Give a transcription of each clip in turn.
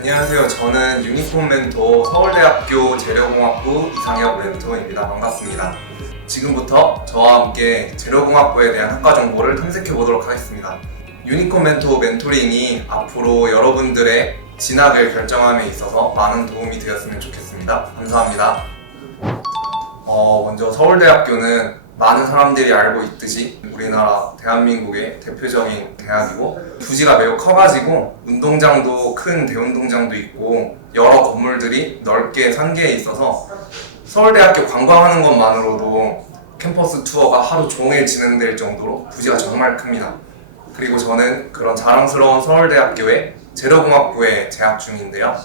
안녕하세요. 저는 유니콘 멘토 서울대학교 재료공학부 이상혁 멘토입니다. 반갑습니다. 지금부터 저와 함께 재료공학부에 대한 학과 정보를 탐색해 보도록 하겠습니다. 유니콘 멘토 멘토링이 앞으로 여러분들의 진학을 결정함에 있어서 많은 도움이 되었으면 좋겠습니다. 감사합니다. 먼저 서울대학교는 많은 사람들이 알고 있듯이 우리나라 대한민국의 대표적인 대학이고 부지가 매우 커가지고 운동장도 큰 대운동장도 있고 여러 건물들이 넓게 산계에 있어서 서울대학교 관광하는 것만으로도 캠퍼스 투어가 하루 종일 진행될 정도로 부지가 정말 큽니다. 그리고 저는 그런 자랑스러운 서울대학교의 재료공학부에 재학 중인데요.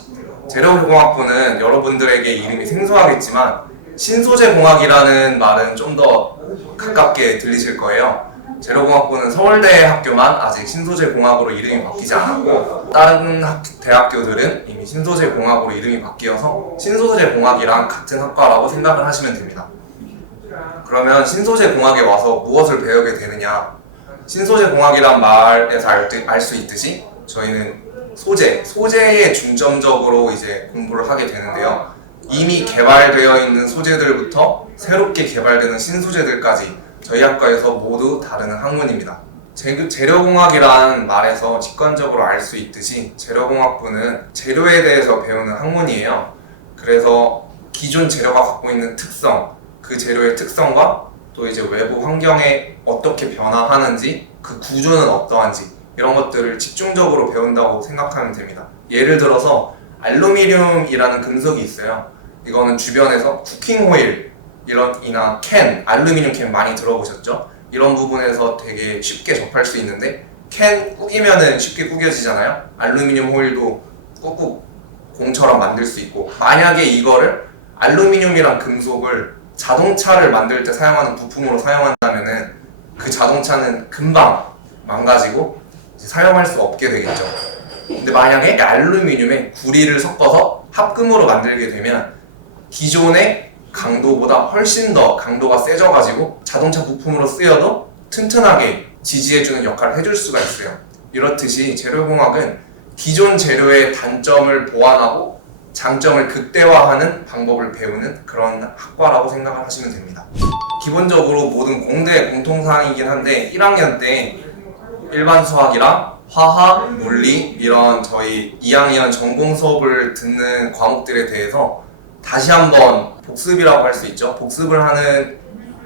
재료공학부는 여러분들에게 이름이 생소하겠지만 신소재공학이라는 말은 좀 더 가깝게 들리실 거예요. 재료공학부는 서울대 학교만 아직 신소재공학으로 이름이 바뀌지 않았고 다른 대학교들은 이미 신소재공학으로 이름이 바뀌어서 신소재공학이랑 같은 학과라고 생각을 하시면 됩니다. 그러면 신소재공학에 와서 무엇을 배우게 되느냐? 신소재공학이란 말에서 알 수 있듯이 저희는 소재에 중점적으로 이제 공부를 하게 되는데요. 이미 개발되어 있는 소재들부터 새롭게 개발되는 신소재들까지 저희 학과에서 모두 다루는 학문입니다. 재료공학이란 말에서 직관적으로 알 수 있듯이 재료공학부는 재료에 대해서 배우는 학문이에요. 그래서 기존 재료가 갖고 있는 특성, 그 재료의 특성과 또 이제 외부 환경에 어떻게 변화하는지, 그 구조는 어떠한지 이런 것들을 집중적으로 배운다고 생각하면 됩니다. 예를 들어서 알루미늄이라는 금속이 있어요. 이거는 주변에서 쿠킹 호일 이나 캔, 알루미늄 캔 많이 들어보셨죠? 이런 부분에서 되게 쉽게 접할 수 있는데 캔 구기면은 쉽게 구겨지잖아요. 알루미늄 호일도 꾹꾹 공처럼 만들 수 있고 만약에 이거를 알루미늄이란 금속을 자동차를 만들 때 사용하는 부품으로 사용한다면은 그 자동차는 금방 망가지고 이제 사용할 수 없게 되겠죠. 근데 만약에 알루미늄에 구리를 섞어서 합금으로 만들게 되면 기존의 강도보다 훨씬 더 강도가 세져가지고 자동차 부품으로 쓰여도 튼튼하게 지지해주는 역할을 해줄 수가 있어요. 이렇듯이 재료공학은 기존 재료의 단점을 보완하고 장점을 극대화하는 방법을 배우는 그런 학과라고 생각을 하시면 됩니다. 기본적으로 모든 공대의 공통사항이긴 한데 1학년 때 일반 수학이랑 화학, 물리 이런 저희 2학년 전공 수업을 듣는 과목들에 대해서 다시 한번 복습이라고 할 수 있죠. 복습을 하는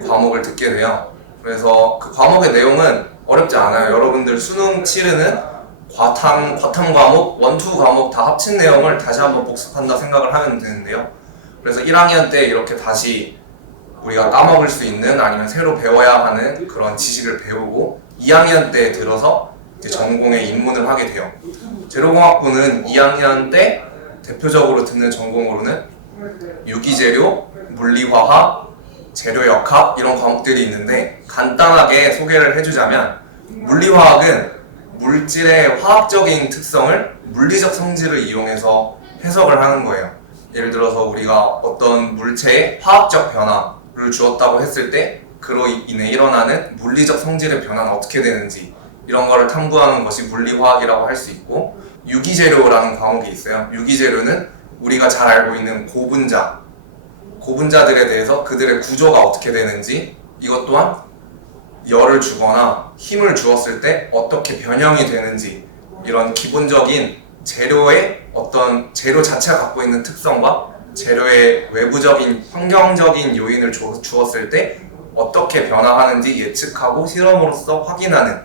과목을 듣게 돼요. 그래서 그 과목의 내용은 어렵지 않아요. 여러분들 수능 치르는 과탐 과목, 원투 과목 다 합친 내용을 다시 한번 복습한다 생각을 하면 되는데요. 그래서 1학년 때 이렇게 다시 우리가 까먹을 수 있는 아니면 새로 배워야 하는 그런 지식을 배우고 2학년 때 들어서 이제 전공에 입문을 하게 돼요. 재료공학부는 2학년 때 대표적으로 듣는 전공으로는 유기재료, 물리화학, 재료역학 이런 과목들이 있는데 간단하게 소개를 해주자면 물리화학은 물질의 화학적인 특성을 물리적 성질을 이용해서 해석을 하는 거예요. 예를 들어서 우리가 어떤 물체의 화학적 변화를 주었다고 했을 때 그로 인해 일어나는 물리적 성질의 변화는 어떻게 되는지 이런 거를 탐구하는 것이 물리화학이라고 할 수 있고 유기재료라는 과목이 있어요. 유기재료는 우리가 잘 알고 있는 고분자들에 대해서 그들의 구조가 어떻게 되는지 이것 또한 열을 주거나 힘을 주었을 때 어떻게 변형이 되는지 이런 기본적인 재료의 어떤 재료 자체가 갖고 있는 특성과 재료의 외부적인 환경적인 요인을 주었을 때 어떻게 변화하는지 예측하고 실험으로써 확인하는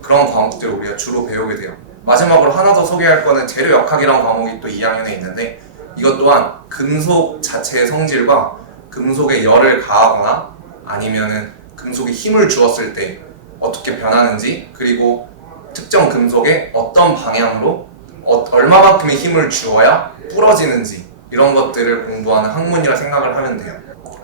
그런 과목들을 우리가 주로 배우게 돼요. 마지막으로 하나 더 소개할 거는 재료역학이라는 과목이 또 2학년에 있는데 이것 또한 금속 자체의 성질과 금속에 열을 가하거나 아니면은 금속에 힘을 주었을 때 어떻게 변하는지 그리고 특정 금속에 어떤 방향으로 얼마만큼의 힘을 주어야 부러지는지 이런 것들을 공부하는 학문이라 생각을 하면 돼요.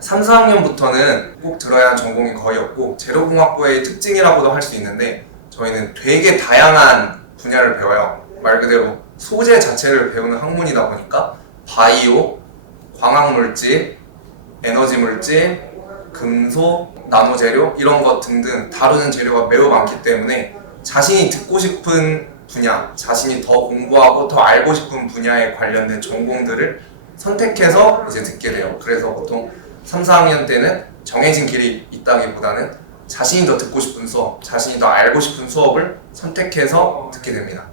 3, 4학년부터는 꼭 들어야 하는 전공이 거의 없고 재료공학부의 특징이라고도 할 수 있는데 저희는 되게 다양한 분야를 배워요. 말 그대로 소재 자체를 배우는 학문이다 보니까 바이오, 광학물질, 에너지물질, 금속, 나노재료 이런 것 등등 다루는 재료가 매우 많기 때문에 자신이 듣고 싶은 분야, 자신이 더 공부하고 더 알고 싶은 분야에 관련된 전공들을 선택해서 이제 듣게 돼요. 그래서 보통 3, 4학년 때는 정해진 길이 있다기보다는 자신이 더 듣고 싶은 수업, 자신이 더 알고 싶은 수업을 선택해서 듣게 됩니다.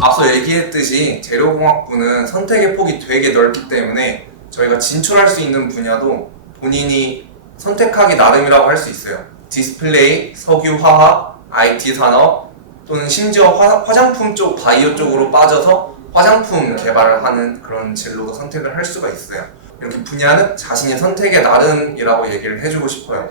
앞서 얘기했듯이 재료공학부는 선택의 폭이 되게 넓기 때문에 저희가 진출할 수 있는 분야도 본인이 선택하기 나름이라고 할 수 있어요. 디스플레이, 석유화학, IT 산업 또는 심지어 화장품 쪽, 바이오 쪽으로 빠져서 화장품 개발을 하는 그런 진로도 선택을 할 수가 있어요. 이렇게 분야는 자신의 선택의 나름이라고 얘기를 해주고 싶어요.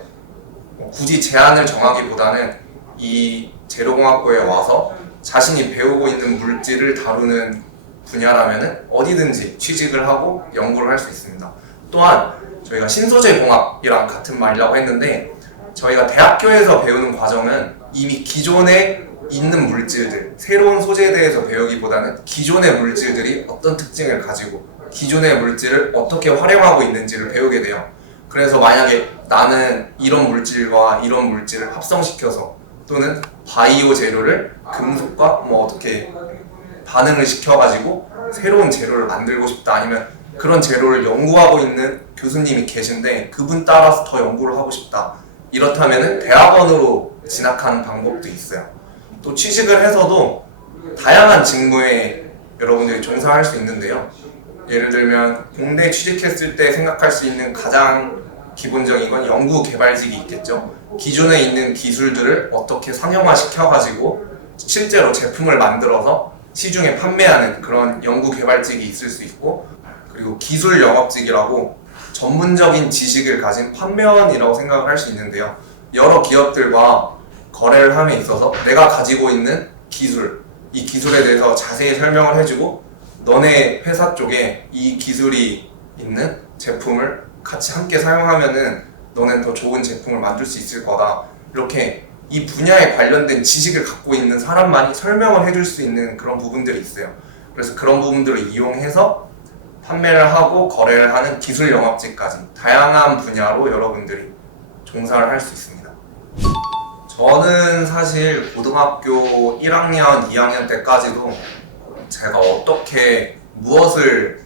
굳이 제한을 정하기보다는 이 재료공학부에 와서 자신이 배우고 있는 물질을 다루는 분야라면 어디든지 취직을 하고 연구를 할 수 있습니다. 또한 저희가 신소재 공학이랑 같은 말이라고 했는데 저희가 대학교에서 배우는 과정은 이미 기존에 있는 물질들, 새로운 소재에 대해서 배우기보다는 기존의 물질들이 어떤 특징을 가지고 기존의 물질을 어떻게 활용하고 있는지를 배우게 돼요. 그래서 만약에 나는 이런 물질과 이런 물질을 합성시켜서 또는 바이오 재료를 금속과 어떻게 반응을 시켜가지고 새로운 재료를 만들고 싶다, 아니면 그런 재료를 연구하고 있는 교수님이 계신데 그분 따라서 더 연구를 하고 싶다, 이렇다면 대학원으로 진학하는 방법도 있어요. 또 취직을 해서도 다양한 직무에 여러분들이 종사할 수 있는데요. 예를 들면 공대 취직했을 때 생각할 수 있는 가장 기본적인 건 연구개발직이 있겠죠. 기존에 있는 기술들을 어떻게 상용화 시켜가지고 실제로 제품을 만들어서 시중에 판매하는 그런 연구개발직이 있을 수 있고, 그리고 기술 영업직이라고 전문적인 지식을 가진 판매원이라고 생각을 할 수 있는데요. 여러 기업들과 거래를 함에 있어서 내가 가지고 있는 기술, 이 기술에 대해서 자세히 설명을 해주고 너네 회사 쪽에 이 기술이 있는 제품을 같이 함께 사용하면은 너는 더 좋은 제품을 만들 수 있을 거다, 이렇게 이 분야에 관련된 지식을 갖고 있는 사람만이 설명을 해줄 수 있는 그런 부분들이 있어요. 그래서 그런 부분들을 이용해서 판매를 하고 거래를 하는 기술 영업직까지 다양한 분야로 여러분들이 종사를 할 수 있습니다. 저는 사실 고등학교 1학년, 2학년 때까지도 제가 어떻게 무엇을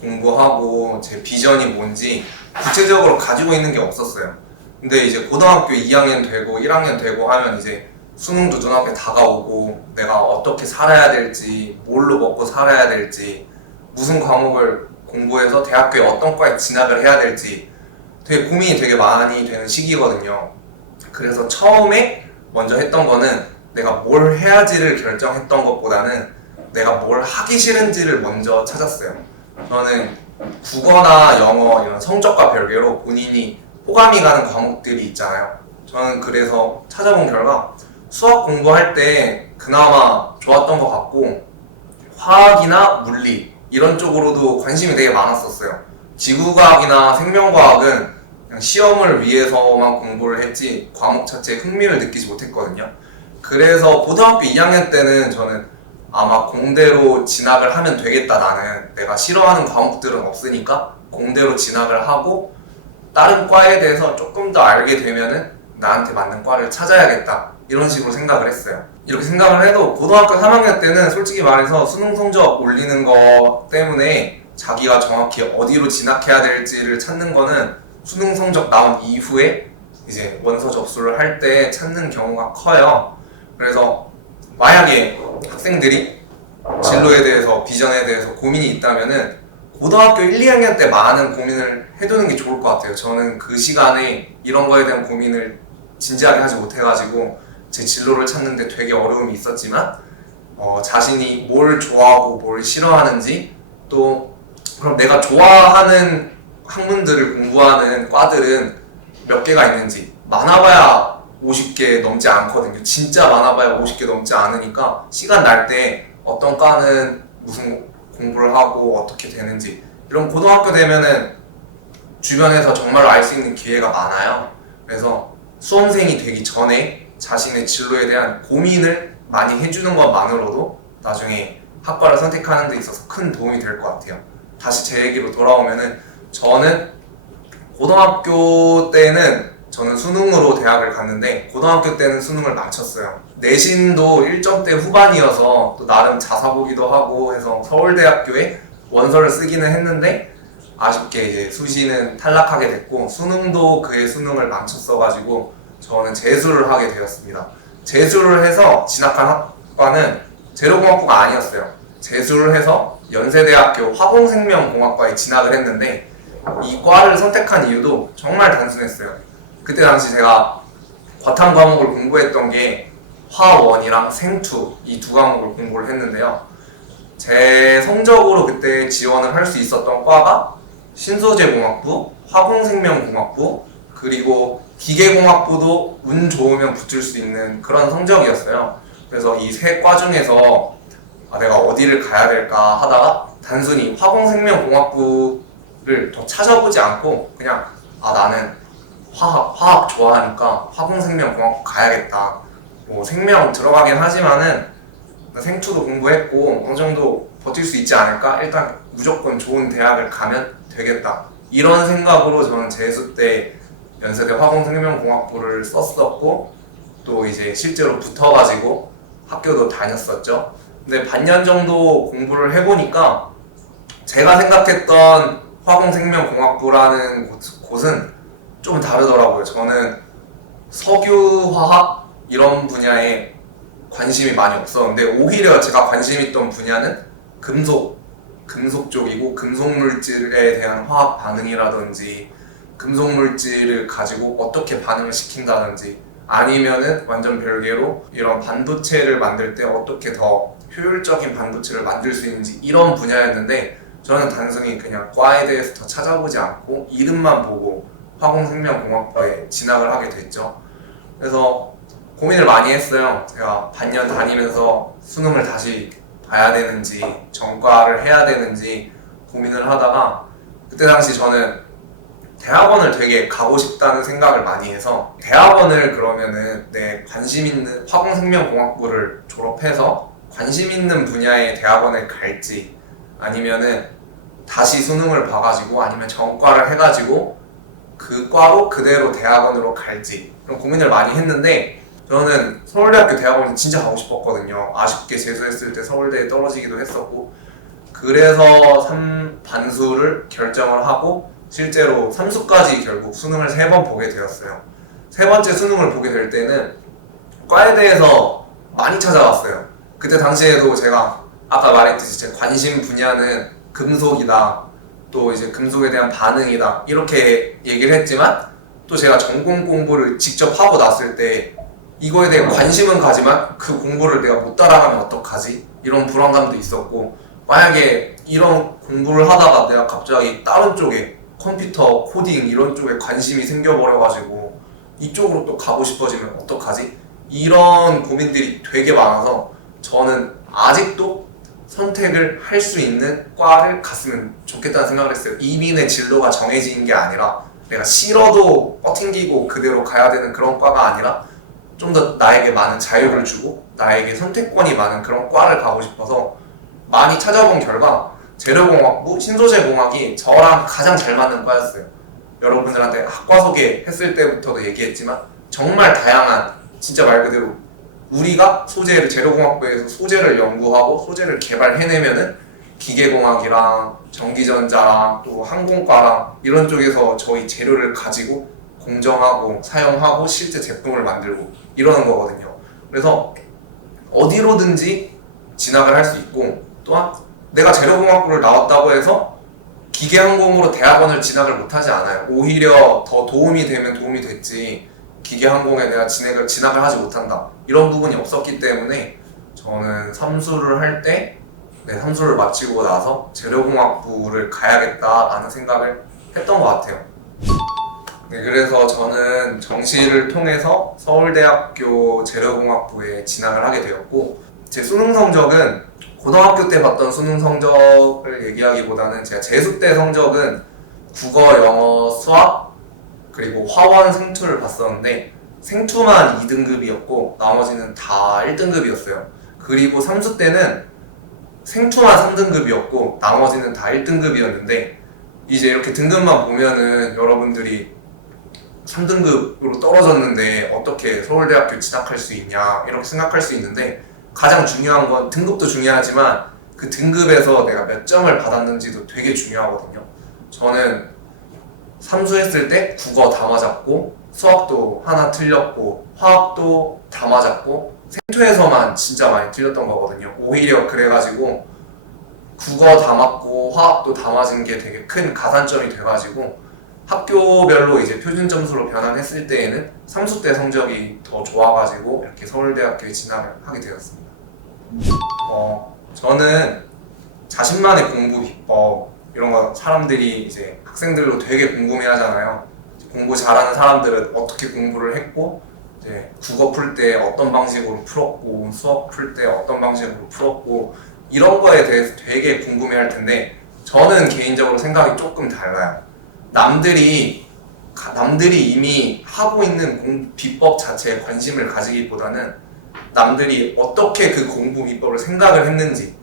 공부하고 제 비전이 뭔지 구체적으로 가지고 있는 게 없었어요. 근데 이제 고등학교 2학년 되고 1학년 되고 하면 이제 수능도 눈앞에 다가오고 내가 어떻게 살아야 될지, 뭘로 먹고 살아야 될지, 무슨 과목을 공부해서 대학교에 어떤 과에 진학을 해야 될지 되게 고민이 되게 많이 되는 시기거든요. 그래서 처음에 먼저 했던 거는 내가 뭘 해야지를 결정했던 것보다는 내가 뭘 하기 싫은지를 먼저 찾았어요. 저는 국어나 영어 이런 성적과 별개로 본인이 호감이 가는 과목들이 있잖아요. 저는 그래서 찾아본 결과 수학 공부할 때 그나마 좋았던 것 같고 화학이나 물리 이런 쪽으로도 관심이 되게 많았었어요. 지구과학이나 생명과학은 그냥 시험을 위해서만 공부를 했지 과목 자체에 흥미를 느끼지 못했거든요. 그래서 고등학교 2학년 때는 저는 아마 공대로 진학을 하면 되겠다, 나는 내가 싫어하는 과목들은 없으니까 공대로 진학을 하고 다른 과에 대해서 조금 더 알게 되면은 나한테 맞는 과를 찾아야겠다, 이런 식으로 생각을 했어요. 이렇게 생각을 해도 고등학교 3학년 때는 솔직히 말해서 수능 성적 올리는 거 때문에 자기가 정확히 어디로 진학해야 될지를 찾는 거는 수능 성적 나온 이후에 이제 원서 접수를 할 때 찾는 경우가 커요. 그래서 만약에 학생들이 진로에 대해서, 비전에 대해서 고민이 있다면은 고등학교 1, 2학년 때 많은 고민을 해두는 게 좋을 것 같아요. 저는 그 시간에 이런 거에 대한 고민을 진지하게 하지 못해가지고 제 진로를 찾는데 되게 어려움이 있었지만 자신이 뭘 좋아하고 뭘 싫어하는지, 또 그럼 내가 좋아하는 학문들을 공부하는 과들은 몇 개가 있는지, 많아봐야 50개 넘지 않거든요. 진짜 많아봐야 50개 넘지 않으니까 시간 날 때 어떤 과는 무슨 공부를 하고 어떻게 되는지, 이런 고등학교 되면은 주변에서 정말로 알 수 있는 기회가 많아요. 그래서 수험생이 되기 전에 자신의 진로에 대한 고민을 많이 해주는 것만으로도 나중에 학과를 선택하는 데 있어서 큰 도움이 될 것 같아요. 다시 제 얘기로 돌아오면은 저는 고등학교 때는 저는 수능으로 대학을 갔는데 고등학교 때는 수능을 망쳤어요. 내신도 1점대 후반이어서 또 나름 자사보기도 하고 해서 서울대학교에 원서를 쓰기는 했는데 아쉽게 이제 수시는 탈락하게 됐고 수능도 그해 수능을 망쳤어가지고 저는 재수를 하게 되었습니다. 재수를 해서 진학한 학과는 재료공학부가 아니었어요. 재수를 해서 연세대학교 화공생명공학과에 진학을 했는데 이 과를 선택한 이유도 정말 단순했어요. 그때 당시 제가 과탐 과목을 공부했던 게 화원이랑 생투 이 두 과목을 공부를 했는데요. 제 성적으로 그때 지원을 할 수 있었던 과가 신소재공학부, 화공생명공학부, 그리고 기계공학부도 운 좋으면 붙을 수 있는 그런 성적이었어요. 그래서 이 세 과 중에서 내가 어디를 가야 될까 하다가 단순히 화공생명공학부를 더 찾아보지 않고 그냥 나는 화학 좋아하니까 화공생명공학부 가야겠다. 뭐 생명 들어가긴 하지만은 생투도 공부했고 어느 정도 버틸 수 있지 않을까? 일단 무조건 좋은 대학을 가면 되겠다. 이런 생각으로 저는 재수 때 연세대 화공생명공학부를 썼었고 또 이제 실제로 붙어가지고 학교도 다녔었죠. 근데 반년 정도 공부를 해보니까 제가 생각했던 화공생명공학부라는 곳은 좀 다르더라고요. 저는 석유화학 이런 분야에 관심이 많이 없었는데 오히려 제가 관심 있던 분야는 금속 쪽이고 금속 물질에 대한 화학 반응이라든지 금속 물질을 가지고 어떻게 반응을 시킨다든지 아니면은 완전 별개로 이런 반도체를 만들 때 어떻게 더 효율적인 반도체를 만들 수 있는지 이런 분야였는데 저는 단순히 그냥 과에 대해서 더 찾아보지 않고 이름만 보고 화공생명공학부에 진학을 하게 됐죠. 그래서 고민을 많이 했어요. 제가 반년 다니면서 수능을 다시 봐야 되는지 전과를 해야 되는지 고민을 하다가 그때 당시 저는 대학원을 되게 가고 싶다는 생각을 많이 해서 대학원을 그러면은 내 관심 있는 화공생명공학부를 졸업해서 관심 있는 분야의 대학원을 갈지 아니면은 다시 수능을 봐가지고 아니면 전과를 해가지고 그 과로 그대로 대학원으로 갈지 그런 고민을 많이 했는데 저는 서울대학교 대학원이 진짜 가고 싶었거든요. 아쉽게 재수했을 때 서울대에 떨어지기도 했었고 그래서 반수를 결정을 하고 실제로 3수까지 결국 수능을 3번 보게 되었어요. 세 번째 수능을 보게 될 때는 과에 대해서 많이 찾아봤어요. 그때 당시에도 제가 아까 말했듯이 제 관심 분야는 금속이다. 또 이제 금속에 대한 반응이다. 이렇게 얘기를 했지만 또 제가 전공 공부를 직접 하고 났을 때 이거에 대해 관심은 가지만 그 공부를 내가 못 따라가면 어떡하지? 이런 불안감도 있었고 만약에 이런 공부를 하다가 내가 갑자기 다른 쪽에 컴퓨터, 코딩 이런 쪽에 관심이 생겨버려가지고 이쪽으로 또 가고 싶어지면 어떡하지? 이런 고민들이 되게 많아서 저는 아직도 선택을 할 수 있는 과를 갔으면 좋겠다는 생각을 했어요. 이미 내 진로가 정해진 게 아니라 내가 싫어도 뻗팅기고 그대로 가야 되는 그런 과가 아니라 좀 더 나에게 많은 자유를 주고 나에게 선택권이 많은 그런 과를 가고 싶어서 많이 찾아본 결과 재료공학부, 신소재공학이 저랑 가장 잘 맞는 과였어요. 여러분들한테 학과 소개했을 때부터도 얘기했지만 정말 다양한 진짜 말 그대로 우리가 소재를 재료공학부에서 소재를 연구하고 소재를 개발해내면은 기계공학이랑 전기전자랑 또 항공과랑 이런 쪽에서 저희 재료를 가지고 공정하고 사용하고 실제 제품을 만들고 이러는 거거든요. 그래서 어디로든지 진학을 할 수 있고 또한 내가 재료공학부를 나왔다고 해서 기계항공으로 대학원을 진학을 못하지 않아요. 오히려 더 도움이 되면 도움이 됐지 기계항공에 내가 진학을 하지 못한다 이런 부분이 없었기 때문에 저는 삼수를 할 때 삼수를 마치고 나서 재료공학부를 가야겠다라는 생각을 했던 것 같아요. 그래서 저는 정시를 통해서 서울대학교 재료공학부에 진학을 하게 되었고 제 수능 성적은 고등학교 때 봤던 수능 성적을 얘기하기보다는 제가 재수 때 성적은 국어, 영어, 수학 그리고 화원, 생투를 봤었는데 생투만 2등급이었고 나머지는 다 1등급이었어요. 그리고 3수 때는 생투만 3등급이었고 나머지는 다 1등급이었는데 이제 이렇게 등급만 보면은 여러분들이 3등급으로 떨어졌는데 어떻게 서울대학교 진학할 수 있냐 이렇게 생각할 수 있는데, 가장 중요한 건 등급도 중요하지만 그 등급에서 내가 몇 점을 받았는지도 되게 중요하거든요. 저는 삼수했을 때 국어 다 맞았고, 수학도 하나 틀렸고, 화학도 다 맞았고, 생토에서만 진짜 많이 틀렸던 거거든요. 오히려 그래가지고 국어 다 맞고 화학도 다 맞은 게 되게 큰 가산점이 돼가지고 학교별로 이제 표준 점수로 변환했을 때에는 삼수 때 성적이 더 좋아가지고 이렇게 서울대학교에 진학을 하게 되었습니다. 저는 자신만의 공부 비법 이런 거 사람들이 이제 학생들로 되게 궁금해하잖아요. 공부 잘하는 사람들은 어떻게 공부를 했고, 이제 국어 풀 때 어떤 방식으로 풀었고, 수학 풀 때 어떤 방식으로 풀었고, 이런 거에 대해서 되게 궁금해할 텐데, 저는 개인적으로 생각이 조금 달라요. 남들이 이미 하고 있는 비법 자체에 관심을 가지기보다는 남들이 어떻게 그 공부 비법을 생각을 했는지,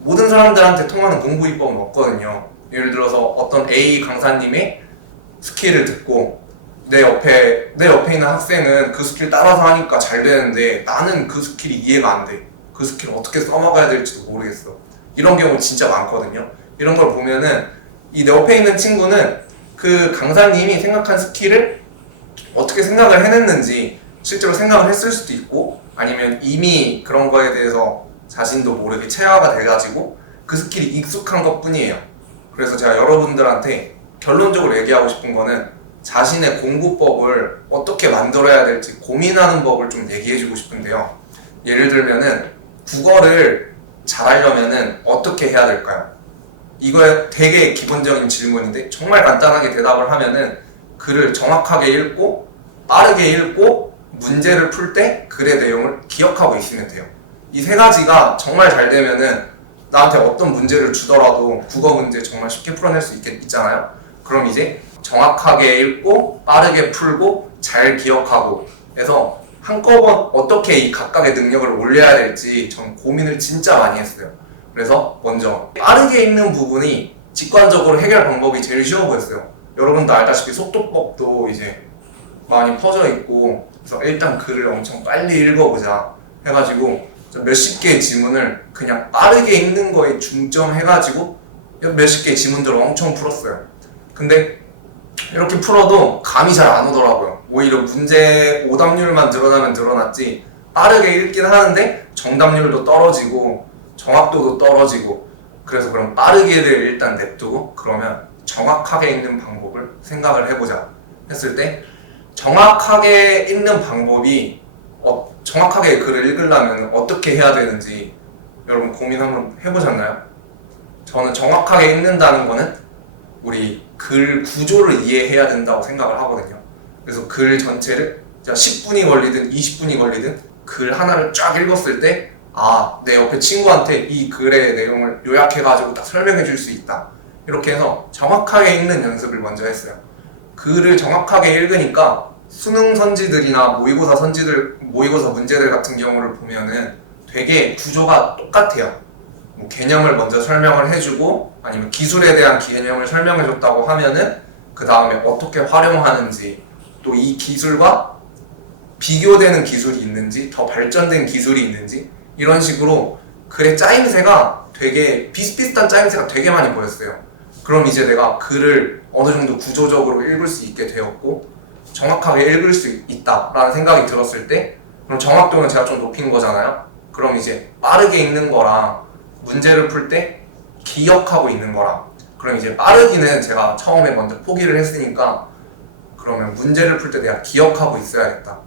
모든 사람들한테 통하는 공부 비법은 없거든요. 예를 들어서 어떤 A 강사님의 스킬을 듣고 내 옆에 있는 학생은 그 스킬 따라서 하니까 잘 되는데 나는 그 스킬이 이해가 안 돼. 그 스킬 어떻게 써먹어야 될지도 모르겠어. 이런 경우 진짜 많거든요. 이런 걸 보면은 이 내 옆에 있는 친구는 그 강사님이 생각한 스킬을 어떻게 생각을 해냈는지 실제로 생각을 했을 수도 있고, 아니면 이미 그런 거에 대해서 자신도 모르게 체화가 돼가지고 그 스킬이 익숙한 것 뿐이에요. 그래서 제가 여러분들한테 결론적으로 얘기하고 싶은 거는 자신의 공부법을 어떻게 만들어야 될지 고민하는 법을 좀 얘기해주고 싶은데요. 예를 들면은 국어를 잘하려면은 어떻게 해야 될까요? 이거에 되게 기본적인 질문인데 정말 간단하게 대답을 하면은 글을 정확하게 읽고 빠르게 읽고 문제를 풀 때 글의 내용을 기억하고 있으면 돼요. 이 세 가지가 정말 잘 되면은 나한테 어떤 문제를 주더라도 국어 문제 정말 쉽게 풀어낼 수 있잖아요. 그럼 이제 정확하게 읽고 빠르게 풀고 잘 기억하고 해서 한꺼번에 어떻게 이 각각의 능력을 올려야 될지 전 고민을 진짜 많이 했어요. 그래서 먼저 빠르게 읽는 부분이 직관적으로 해결 방법이 제일 쉬워 보였어요. 여러분도 알다시피 속도법도 이제 많이 퍼져 있고, 그래서 일단 글을 엄청 빨리 읽어보자 해가지고 몇십 개의 지문을 그냥 빠르게 읽는 거에 중점해가지고 몇십 개의 지문들을 엄청 풀었어요. 근데 이렇게 풀어도 감이 잘 안 오더라고요. 오히려 문제 오답률만 늘어나면 늘어났지 빠르게 읽긴 하는데 정답률도 떨어지고 정확도도 떨어지고, 그래서 그럼 빠르게를 일단 냅두고 그러면 정확하게 읽는 방법을 생각을 해보자 했을 때, 정확하게 읽는 방법이 정확하게 글을 읽으려면 어떻게 해야 되는지 여러분 고민 한번 해보셨나요? 저는 정확하게 읽는다는 거는 우리 글 구조를 이해해야 된다고 생각을 하거든요. 그래서 글 전체를 10분이 걸리든 20분이 걸리든 글 하나를 쫙 읽었을 때 내 옆에 친구한테 이 글의 내용을 요약해가지고 딱 설명해 줄 수 있다. 이렇게 해서 정확하게 읽는 연습을 먼저 했어요. 글을 정확하게 읽으니까 수능 선지들이나 모의고사 문제들 같은 경우를 보면은 되게 구조가 똑같아요. 뭐 개념을 먼저 설명을 해주고, 아니면 기술에 대한 개념을 설명해줬다고 하면은 그 다음에 어떻게 활용하는지, 또 이 기술과 비교되는 기술이 있는지, 더 발전된 기술이 있는지, 이런 식으로 글의 짜임새가 되게 비슷비슷한 짜임새가 되게 많이 보였어요. 그럼 이제 내가 글을 어느 정도 구조적으로 읽을 수 있게 되었고 정확하게 읽을 수 있다라는 생각이 들었을 때, 그럼 정확도는 제가 좀 높인 거잖아요. 그럼 이제 빠르게 읽는 거랑 문제를 풀 때 기억하고 있는 거랑, 그럼 이제 빠르기는 제가 처음에 먼저 포기를 했으니까 그러면 문제를 풀 때 내가 기억하고 있어야겠다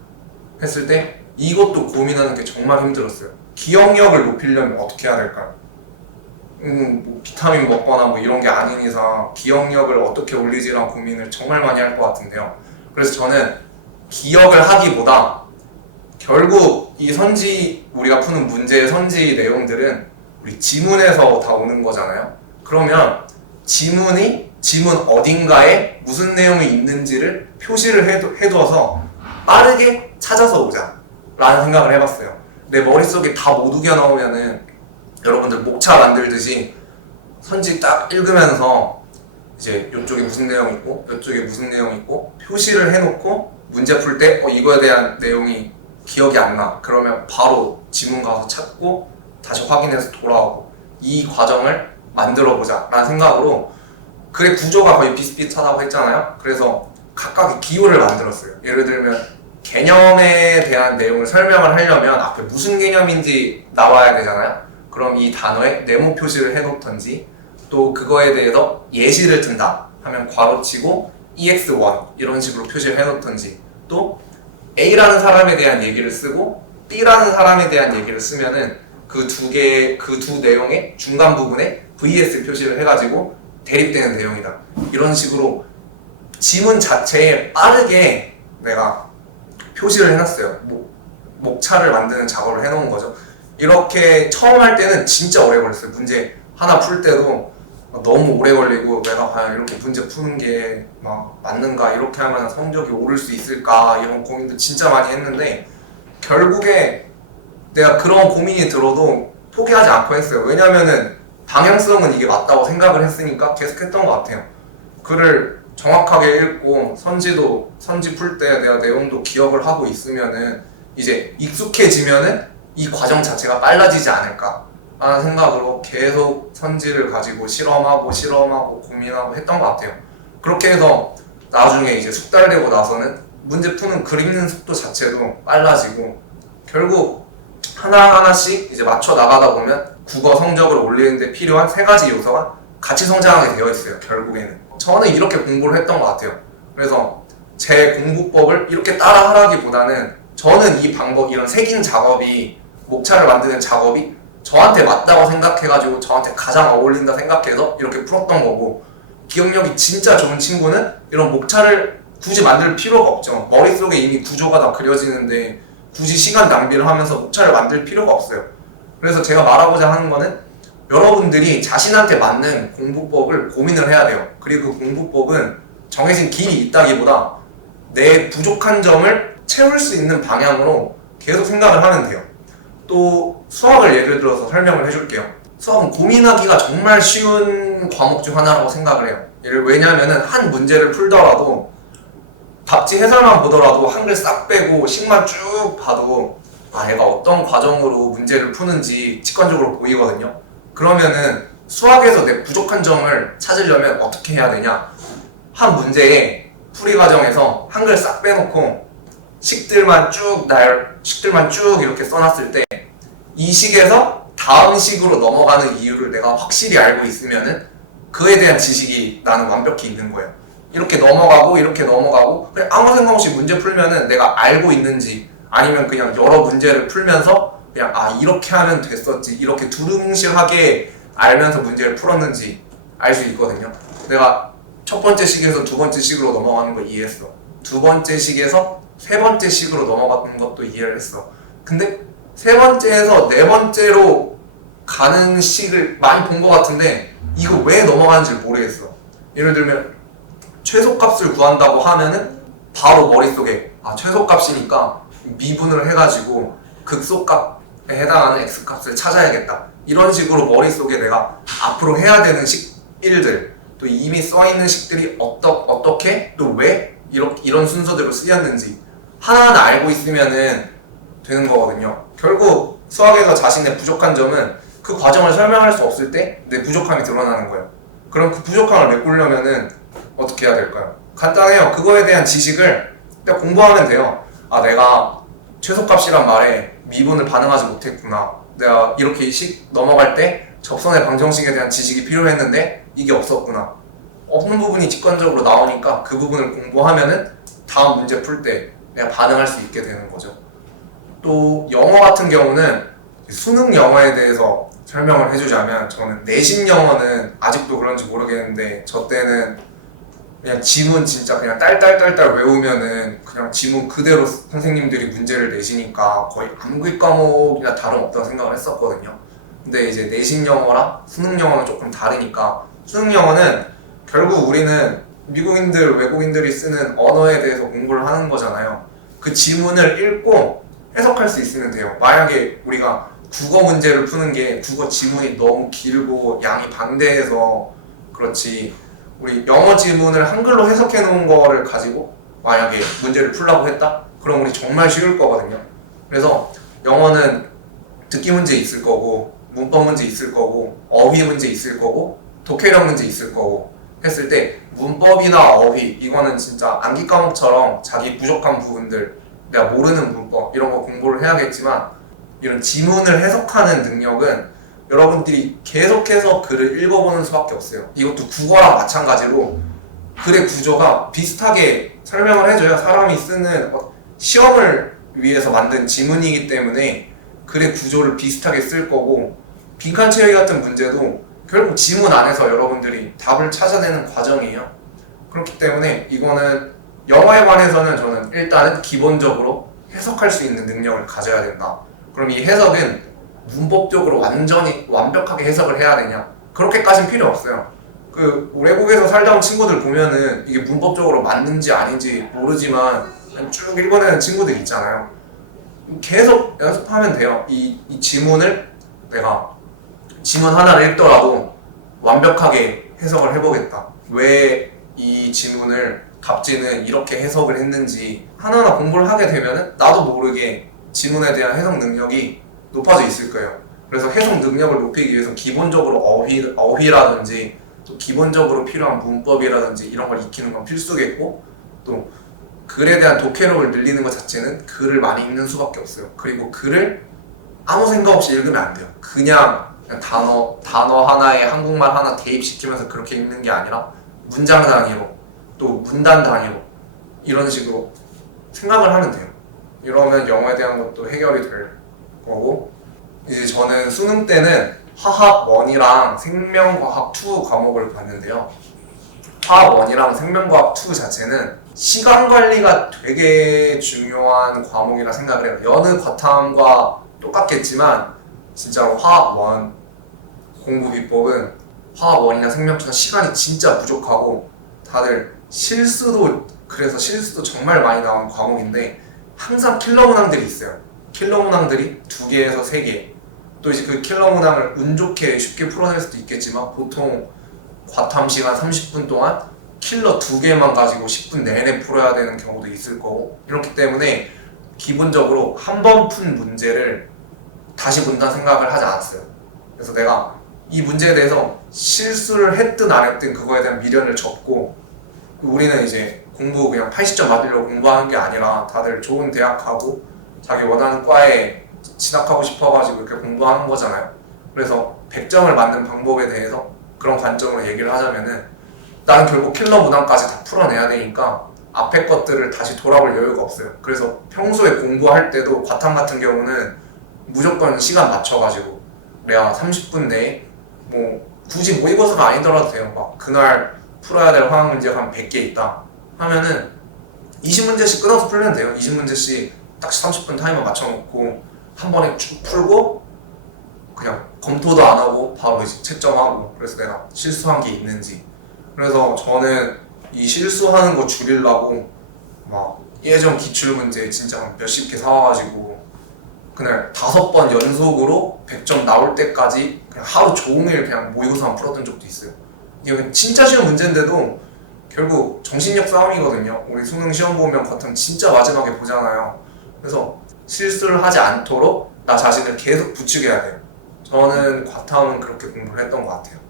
했을 때 이것도 고민하는 게 정말 힘들었어요. 기억력을 높이려면 어떻게 해야 될까요? 뭐 비타민 먹거나 뭐 이런 게 아닌 이상 기억력을 어떻게 올리지란 고민을 정말 많이 할 것 같은데요. 그래서 저는 기억을 하기보다 결국 이 우리가 푸는 문제의 선지 내용들은 우리 지문에서 다 오는 거잖아요. 그러면 지문 어딘가에 무슨 내용이 있는지를 표시를 해둬서 빠르게 찾아서 오자 라는 생각을 해봤어요. 내 머릿속에 다 못 우겨 넣으면은 여러분들 목차 만들듯이 선지 딱 읽으면서 이제 이쪽에 무슨 내용 있고 이쪽에 무슨 내용 있고 표시를 해놓고 문제 풀 때 이거에 대한 내용이 기억이 안 나. 그러면 바로 지문 가서 찾고 다시 확인해서 돌아오고 이 과정을 만들어 보자 라는 생각으로 글의 구조가 거의 비슷비슷하다고 했잖아요. 그래서 각각의 기호를 만들었어요. 예를 들면 개념에 대한 내용을 설명을 하려면 앞에 무슨 개념인지 나와야 되잖아요. 그럼 이 단어에 네모 표시를 해놓던지 또 그거에 대해서 예시를 든다 하면 괄호치고 EX1 이런 식으로 표시를 해놓던지 또 A라는 사람에 대한 얘기를 쓰고 B라는 사람에 대한 얘기를 쓰면은 그 두 내용의 중간 부분에 VS 표시를 해가지고 대립되는 내용이다. 이런 식으로 지문 자체에 빠르게 내가 표시를 해놨어요. 목차를 만드는 작업을 해놓은 거죠. 이렇게 처음 할 때는 진짜 오래 걸렸어요. 문제 하나 풀 때도 너무 오래 걸리고 내가 과연 이렇게 문제 푸는 게 막 맞는가, 이렇게 하면 성적이 오를 수 있을까, 이런 고민도 진짜 많이 했는데 결국에 내가 그런 고민이 들어도 포기하지 않고 했어요. 왜냐면은 방향성은 이게 맞다고 생각을 했으니까 계속 했던 것 같아요. 글을 정확하게 읽고 선지 풀 때 내가 내용도 기억을 하고 있으면은 이제 익숙해지면은 이 과정 자체가 빨라지지 않을까 하는 생각으로 계속 선지를 가지고 실험하고 고민하고 했던 것 같아요. 그렇게 해서 나중에 이제 숙달 되고 나서는 문제 푸는 글 읽는 속도 자체도 빨라지고 결국 하나하나씩 이제 맞춰 나가다 보면 국어 성적을 올리는데 필요한 3가지 요소가 같이 성장하게 되어 있어요. 결국에는 저는 이렇게 공부를 했던 것 같아요. 그래서 제 공부법을 이렇게 따라 하라기보다는 저는 이 방법, 이런 색인 작업이, 목차를 만드는 작업이 저한테 맞다고 생각해가지고 저한테 가장 어울린다 생각해서 이렇게 풀었던 거고, 기억력이 진짜 좋은 친구는 이런 목차를 굳이 만들 필요가 없죠. 머릿속에 이미 구조가 다 그려지는데 굳이 시간 낭비를 하면서 목차를 만들 필요가 없어요. 그래서 제가 말하고자 하는 거는 여러분들이 자신한테 맞는 공부법을 고민을 해야 돼요. 그리고 그 공부법은 정해진 길이 있다기보다 내 부족한 점을 채울 수 있는 방향으로 계속 생각을 하면 돼요. 또 수학을 예를 들어서 설명을 해줄게요. 수학은 고민하기가 정말 쉬운 과목 중 하나라고 생각을 해요. 왜냐면은 한 문제를 풀더라도 답지 해설만 보더라도 한글 싹 빼고 식만 쭉 봐도 얘가 어떤 과정으로 문제를 푸는지 직관적으로 보이거든요. 그러면은 수학에서 내 부족한 점을 찾으려면 어떻게 해야 되냐? 한 문제의 풀이 과정에서 한글 싹 빼놓고 식들만 쭉 이렇게 써놨을 때 이 식에서 다음 식으로 넘어가는 이유를 내가 확실히 알고 있으면은 그에 대한 지식이 나는 완벽히 있는 거예요. 이렇게 넘어가고 그냥 아무 생각 없이 문제 풀면은 내가 알고 있는지, 아니면 그냥 여러 문제를 풀면서 그냥 이렇게 하면 됐었지, 이렇게 두루뭉실하게 알면서 문제를 풀었는지 알 수 있거든요. 내가 첫 번째 식에서 두 번째 식으로 넘어가는 거 이해했어. 두 번째 식에서 세 번째 식으로 넘어가는 것도 이해를 했어. 근데 세 번째에서 네 번째로 가는 식을 많이 본 것 같은데 이거 왜 넘어가는지 모르겠어. 예를 들면 최소값을 구한다고 하면은 바로 머릿속에 최소값이니까 미분을 해가지고 극소값에 해당하는 x값을 찾아야겠다, 이런 식으로 머릿속에 내가 앞으로 해야 되는 식일들, 또 이미 써있는 식들이 어떻게 또 왜 이런 순서대로 쓰였는지 하나하나 알고 있으면은 되는 거거든요. 결국 수학에서 자신의 부족한 점은 그 과정을 설명할 수 없을 때 내 부족함이 드러나는 거예요. 그럼 그 부족함을 메꾸려면은 어떻게 해야 될까요? 간단해요. 그거에 대한 지식을 딱 공부하면 돼요. 내가 최소값이란 말에 미분을 반응하지 못했구나. 내가 이렇게 식 넘어갈 때 접선의 방정식에 대한 지식이 필요했는데 이게 없었구나. 없는 부분이 직관적으로 나오니까 그 부분을 공부하면은 다음 문제 풀 때 내가 반응할 수 있게 되는 거죠. 또 영어 같은 경우는 수능 영어에 대해서 설명을 해주자면, 저는 내신 영어는 아직도 그런지 모르겠는데 저 때는 그냥 지문 진짜 그냥 딸딸딸딸 외우면은 그냥 지문 그대로 선생님들이 문제를 내시니까 거의 암기 과목이나 다름없다고 생각을 했었거든요. 근데 이제 내신 영어랑 수능 영어는 조금 다르니까, 수능 영어는 결국 우리는 미국인들, 외국인들이 쓰는 언어에 대해서 공부를 하는 거잖아요. 그 지문을 읽고 해석할 수 있으면 돼요. 만약에 우리가 국어 문제를 푸는 게 국어 지문이 너무 길고 양이 방대해서 그렇지, 우리 영어 지문을 한글로 해석해 놓은 거를 가지고 만약에 문제를 풀라고 했다? 그럼 우리 정말 쉬울 거거든요. 그래서 영어는 듣기 문제 있을 거고 문법 문제 있을 거고 어휘 문제 있을 거고 독해력 문제 있을 거고 했을 때 문법이나 어휘 이거는 진짜 암기 과목처럼 자기 부족한 부분들 내가 모르는 문법 이런 거 공부를 해야겠지만 이런 지문을 해석하는 능력은 여러분들이 계속해서 글을 읽어보는 수밖에 없어요. 이것도 국어랑 마찬가지로 글의 구조가 비슷하게 설명을 해줘요. 사람이 쓰는 시험을 위해서 만든 지문이기 때문에 글의 구조를 비슷하게 쓸 거고 빈칸 채우기 같은 문제도 결국 지문 안에서 여러분들이 답을 찾아내는 과정이에요. 그렇기 때문에 이거는 영어에 관해서는 저는 일단은 기본적으로 해석할 수 있는 능력을 가져야 된다. 그럼 이 해석은 문법적으로 완전히 완벽하게 해석을 해야 되냐? 그렇게까지는 필요 없어요. 그 외국에서 살다 온 친구들 보면은 이게 문법적으로 맞는지 아닌지 모르지만 그냥 쭉 읽어내는 친구들 있잖아요. 계속 연습하면 돼요. 이 지문을 내가 지문 하나를 읽더라도 완벽하게 해석을 해보겠다. 왜 이 지문을 답지는 이렇게 해석을 했는지 하나하나 공부를 하게 되면은 나도 모르게 지문에 대한 해석 능력이 높아져 있을 거예요. 그래서 해석 능력을 높이기 위해서 기본적으로 어휘라든지 또 기본적으로 필요한 문법이라든지 이런 걸 익히는 건 필수겠고 또 글에 대한 독해력을 늘리는 것 자체는 글을 많이 읽는 수밖에 없어요. 그리고 글을 아무 생각 없이 읽으면 안 돼요. 그냥 단어 하나에 한국말 하나 대입시키면서 그렇게 읽는 게 아니라 문장 단위로 또 문단 단위로 이런 식으로 생각을 하면 돼요. 이러면 영어에 대한 것도 해결이 될 거고 이제 저는 수능 때는 화학 1이랑 생명과학 2 과목을 봤는데요. 화학 1이랑 생명과학 2 자체는 시간 관리가 되게 중요한 과목이라 생각을 해요. 여느 과탐과 똑같겠지만 진짜로 화학 1 공부 비법은 화학 1이나 생명2가 시간이 진짜 부족하고 다들 그래서 실수도 정말 많이 나오는 과목인데 항상 킬러 문항들이 있어요. 킬러 문항들이 2개에서 3개. 또 이제 그 킬러 문항을 운 좋게 쉽게 풀어낼 수도 있겠지만 보통 과탐 시간 30분 동안 킬러 2개만 가지고 10분 내내 풀어야 되는 경우도 있을 거고 이렇기 때문에 기본적으로 한 번 푼 문제를 다시 본다는 생각을 하지 않았어요. 그래서 내가 이 문제에 대해서 실수를 했든 안 했든 그거에 대한 미련을 접고 우리는 이제 공부 그냥 80점 맞으려고 공부하는 게 아니라 다들 좋은 대학 가고 자기 원하는 과에 진학하고 싶어가지고 이렇게 공부하는 거잖아요. 그래서 100점을 맞는 방법에 대해서 그런 관점으로 얘기를 하자면은 나는 결국 킬러 문항까지 다 풀어내야 되니까 앞에 것들을 다시 돌아볼 여유가 없어요. 그래서 평소에 공부할 때도 과탐 같은 경우는 무조건 시간 맞춰가지고 내가 30분 내에 뭐 굳이 모의고사가 아니더라도 돼요. 막 그날 풀어야 될 화학 문제가 한 100개 있다 하면은 20문제씩 끊어서 풀면 돼요. 20문제씩 딱 30분 타이머 맞춰놓고 한 번에 쭉 풀고 그냥 검토도 안 하고 바로 이제 채점하고 그래서 내가 실수한 게 있는지 그래서 저는 이 실수하는 거 줄이려고 막 예전 기출문제 진짜 몇십 개 사와가지고 그날 5번 연속으로 100점 나올 때까지 그냥 하루 종일 그냥 모의고사만 풀었던 적도 있어요. 이게 진짜 쉬운 문제인데도 결국 정신력 싸움이거든요. 우리 수능 시험 보면 과탐 진짜 마지막에 보잖아요. 그래서 실수를 하지 않도록 나 자신을 계속 부추겨야 돼요. 저는 과탐은 그렇게 공부를 했던 것 같아요.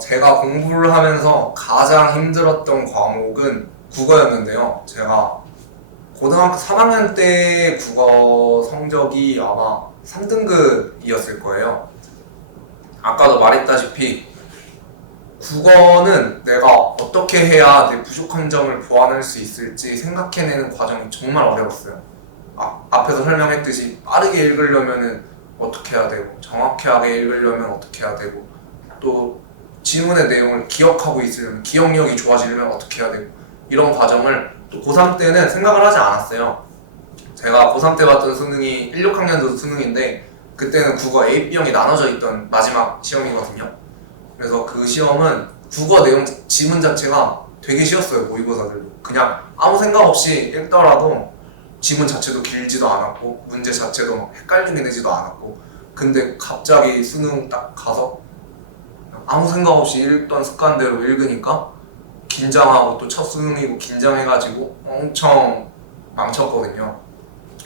제가 공부를 하면서 가장 힘들었던 과목은 국어였는데요. 제가 고등학교 3학년 때 국어 성적이 아마 3등급이었을 거예요. 아까도 말했다시피 국어는 내가 어떻게 해야 내 부족한 점을 보완할 수 있을지 생각해내는 과정이 정말 어려웠어요. 앞에서 설명했듯이 빠르게 읽으려면 어떻게 해야 되고 정확하게 읽으려면 어떻게 해야 되고 또 지문의 내용을 기억하고 있으려면 기억력이 좋아지려면 어떻게 해야 되고 이런 과정을 또 고3 때는 생각을 하지 않았어요. 제가 고3 때 봤던 수능이 1, 6학년도 수능인데 그때는 국어 A, B형이 나눠져 있던 마지막 시험이거든요. 그래서 그 시험은 국어 내용 지문 자체가 되게 쉬웠어요. 모의고사들도 그냥 아무 생각 없이 읽더라도 지문 자체도 길지도 않았고 문제 자체도 막 헷갈리게 되지도 않았고 근데 갑자기 수능 딱 가서 아무 생각 없이 읽던 습관대로 읽으니까 긴장하고 또 첫 수능이고 긴장해가지고 엄청 망쳤거든요.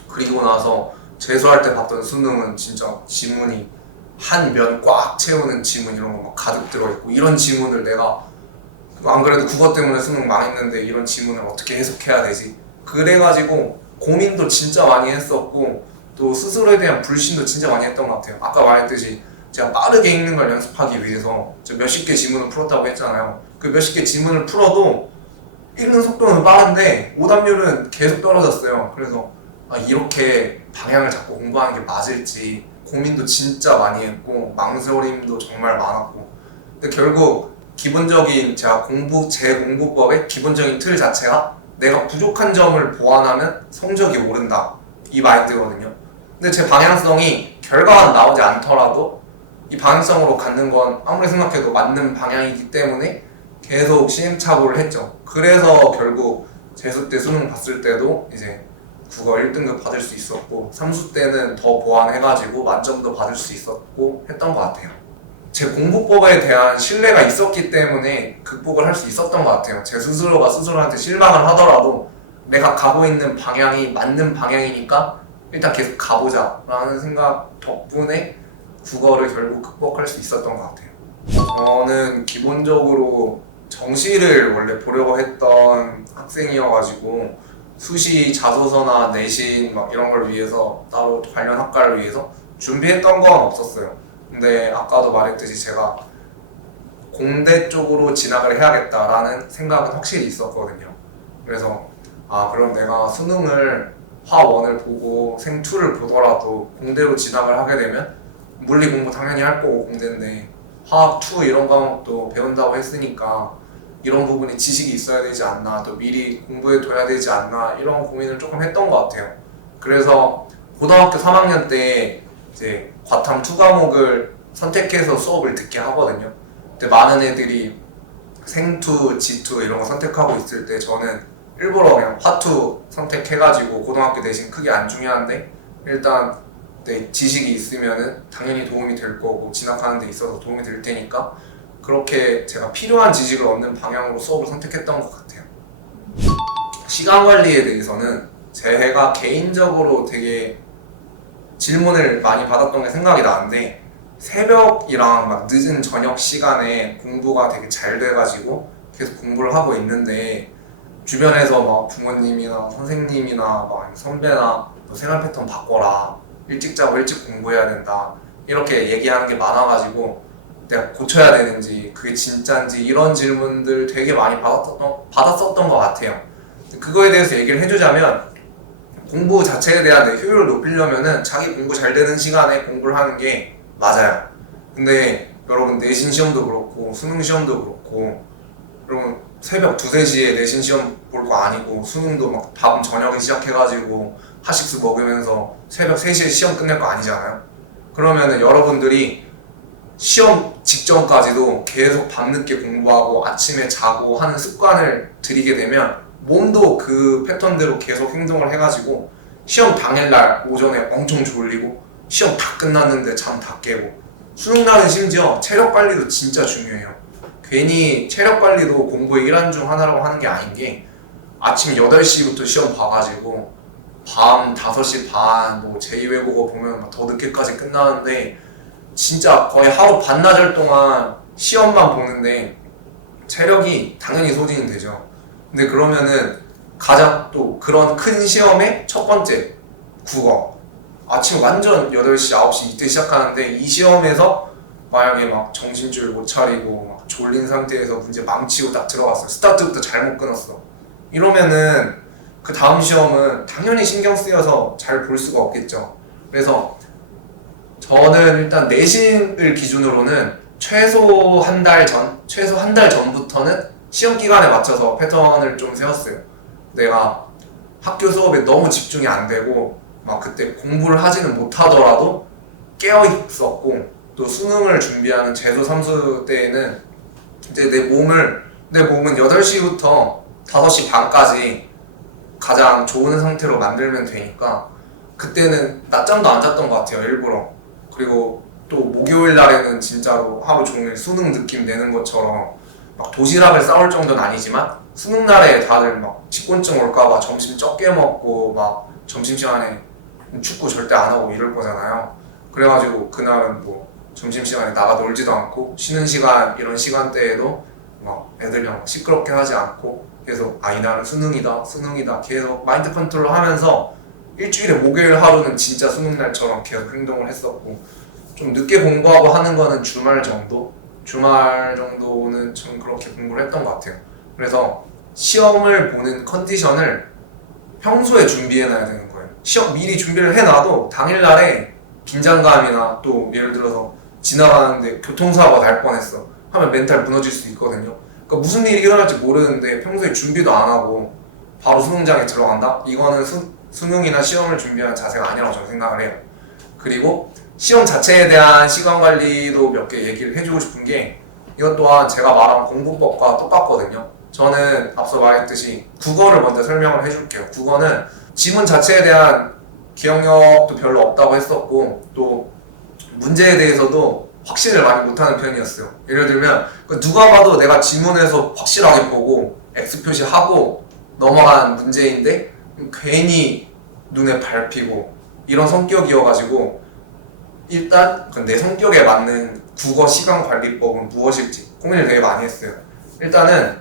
그리고 나서 재수할 때 봤던 수능은 진짜 지문이 한 면 꽉 채우는 지문 이런 거 막 가득 들어있고, 이런 지문을 내가 안 그래도 국어 때문에 수능 망했는데 이런 지문을 어떻게 해석해야 되지? 그래가지고 고민도 진짜 많이 했었고, 또 스스로에 대한 불신도 진짜 많이 했던 것 같아요. 아까 말했듯이 제가 빠르게 읽는 걸 연습하기 위해서 몇십 개 지문을 풀었다고 했잖아요. 그 몇십 개 지문을 풀어도 읽는 속도는 빠른데 오답률은 계속 떨어졌어요. 그래서 이렇게 방향을 잡고 공부하는 게 맞을지 고민도 진짜 많이 했고, 망설임도 정말 많았고, 근데 결국 기본적인 제 공부법의 기본적인 틀 자체가 내가 부족한 점을 보완하면 성적이 오른다, 이 마인드거든요. 근데 제 방향성이 결과가 나오지 않더라도 이 방향성으로 갖는 건 아무리 생각해도 맞는 방향이기 때문에 계속 시행착오를 했죠. 그래서 결국 재수 때 수능 봤을 때도 이제 국어 1등급 받을 수 있었고, 삼수 때는 더 보완해가지고 만점도 받을 수 있었고 했던 것 같아요. 제 공부법에 대한 신뢰가 있었기 때문에 극복을 할 수 있었던 것 같아요. 제 스스로가 스스로한테 실망을 하더라도 내가 가고 있는 방향이 맞는 방향이니까 일단 계속 가보자 라는 생각 덕분에 국어를 결국 극복할 수 있었던 것 같아요. 저는 기본적으로 정시를 원래 보려고 했던 학생이어가지고 수시 자소서나 내신 막 이런 걸 위해서 따로 관련 학과를 위해서 준비했던 건 없었어요. 근데 아까도 말했듯이 제가 공대 쪽으로 진학을 해야겠다라는 생각은 확실히 있었거든요. 그래서 그럼 내가 수능을 화1을 보고 생2를 보더라도 공대로 진학을 하게 되면 물리 공부 당연히 할 거고 공대인데 화학 2 이런 과목도 배운다고 했으니까 이런 부분에 지식이 있어야 되지 않나, 또 미리 공부해 둬야 되지 않나, 이런 고민을 조금 했던 것 같아요. 그래서 고등학교 3학년 때 이제 과탐 2 과목을 선택해서 수업을 듣게 하거든요. 근데 많은 애들이 생2, 지2 이런 거 선택하고 있을 때 저는 일부러 그냥 화2 선택해가지고 고등학교 내신 크게 안 중요한데 일단 내 지식이 있으면은 당연히 도움이 될 거고 진학하는 데 있어서 도움이 될 테니까 그렇게 제가 필요한 지식을 얻는 방향으로 수업을 선택했던 것 같아요. 시간 관리에 대해서는 제가 개인적으로 되게 질문을 많이 받았던 게 생각이 나는데, 새벽이랑 막 늦은 저녁 시간에 공부가 되게 잘 돼가지고 계속 공부를 하고 있는데 주변에서 막 부모님이나 선생님이나 막 선배나 너 생활 패턴 바꿔라, 일찍 자고 일찍 공부해야 된다, 이렇게 얘기하는 게 많아가지고 내가 고쳐야 되는지 그게 진짜인지 이런 질문들 되게 많이 받았었던 것 같아요. 그거에 대해서 얘기를 해주자면, 공부 자체에 대한 내 효율을 높이려면은 자기 공부 잘 되는 시간에 공부를 하는 게 맞아요. 근데 여러분 내신 시험도 그렇고 수능 시험도 그렇고, 여러분 새벽 2, 3시에 내신 시험 볼 거 아니고 수능도 막 밤 저녁에 시작해가지고 하식스 먹으면서 새벽 3시에 시험 끝낼 거 아니잖아요. 그러면은 여러분들이 시험 직전까지도 계속 밤늦게 공부하고 아침에 자고 하는 습관을 들이게 되면 몸도 그 패턴대로 계속 행동을 해가지고 시험 당일날 오전에 엄청 졸리고 시험 다 끝났는데 잠 다 깨고, 수능날은 심지어 체력 관리도 진짜 중요해요. 괜히 체력 관리도 공부의 일환 중 하나라고 하는 게 아닌 게, 아침 8시부터 시험 봐가지고 밤 5시 반 뭐 제2외국어 보면 더 늦게까지 끝나는데 진짜 거의 하루 반나절 동안 시험만 보는데 체력이 당연히 소진이 되죠. 근데 그러면은 가장 또 그런 큰 시험의 첫 번째 국어, 아침 완전 8시, 9시 이때 시작하는데 이 시험에서 만약에 막 정신줄 못 차리고 막 졸린 상태에서 문제 망치고 딱 들어갔어요. 스타트부터 잘못 끊었어. 이러면은 그 다음 시험은 당연히 신경 쓰여서 잘 볼 수가 없겠죠. 그래서 저는 일단 내신을 기준으로는 최소 한 달 전부터는 시험 기간에 맞춰서 패턴을 좀 세웠어요. 내가 학교 수업에 너무 집중이 안 되고 막 그때 공부를 하지는 못하더라도 깨어 있었고, 또 수능을 준비하는 재수 3수 때에는 이제 내 몸은 8시부터 5시 반까지 가장 좋은 상태로 만들면 되니까 그때는 낮잠도 안 잤던 것 같아요, 일부러. 그리고 또 목요일 날에는 진짜로 하루 종일 수능 느낌 내는 것처럼 막 도시락을 싸올 정도는 아니지만 수능 날에 다들 막 직권증 올까봐 점심 적게 먹고 막 점심시간에 축구 절대 안 하고 이럴 거잖아요. 그래가지고 그날은 뭐 점심시간에 나가 놀지도 않고 쉬는 시간 이런 시간대에도 막 애들이랑 시끄럽게 하지 않고 계속 이날은 수능이다 계속 마인드 컨트롤 하면서 일주일에 목요일 하루는 진짜 수능날처럼 계속 행동을 했었고, 좀 늦게 공부하고 하는 거는 주말 정도는 좀 그렇게 공부를 했던 것 같아요. 그래서 시험을 보는 컨디션을 평소에 준비해놔야 되는 거예요. 시험 미리 준비를 해놔도 당일날에 긴장감이나 또 예를 들어서 지나가는데 교통사고가 날 뻔했어 하면 멘탈 무너질 수 있거든요. 그러니까 무슨 일이 일어날지 모르는데 평소에 준비도 안 하고 바로 수능장에 들어간다? 이거는 수능이나 시험을 준비하는 자세가 아니라고 저는 생각을 해요. 그리고 시험 자체에 대한 시간 관리도 몇 개 얘기를 해주고 싶은 게, 이것 또한 제가 말한 공부법과 똑같거든요. 저는 앞서 말했듯이 국어를 먼저 설명을 해줄게요. 국어는 지문 자체에 대한 기억력도 별로 없다고 했었고, 또 문제에 대해서도 확신을 많이 못하는 편이었어요. 예를 들면 누가 봐도 내가 지문에서 확실하게 보고 X 표시하고 넘어간 문제인데 괜히 눈에 밟히고 이런 성격이어가지고, 일단 내 성격에 맞는 국어 시간 관리법은 무엇일지 고민을 되게 많이 했어요. 일단은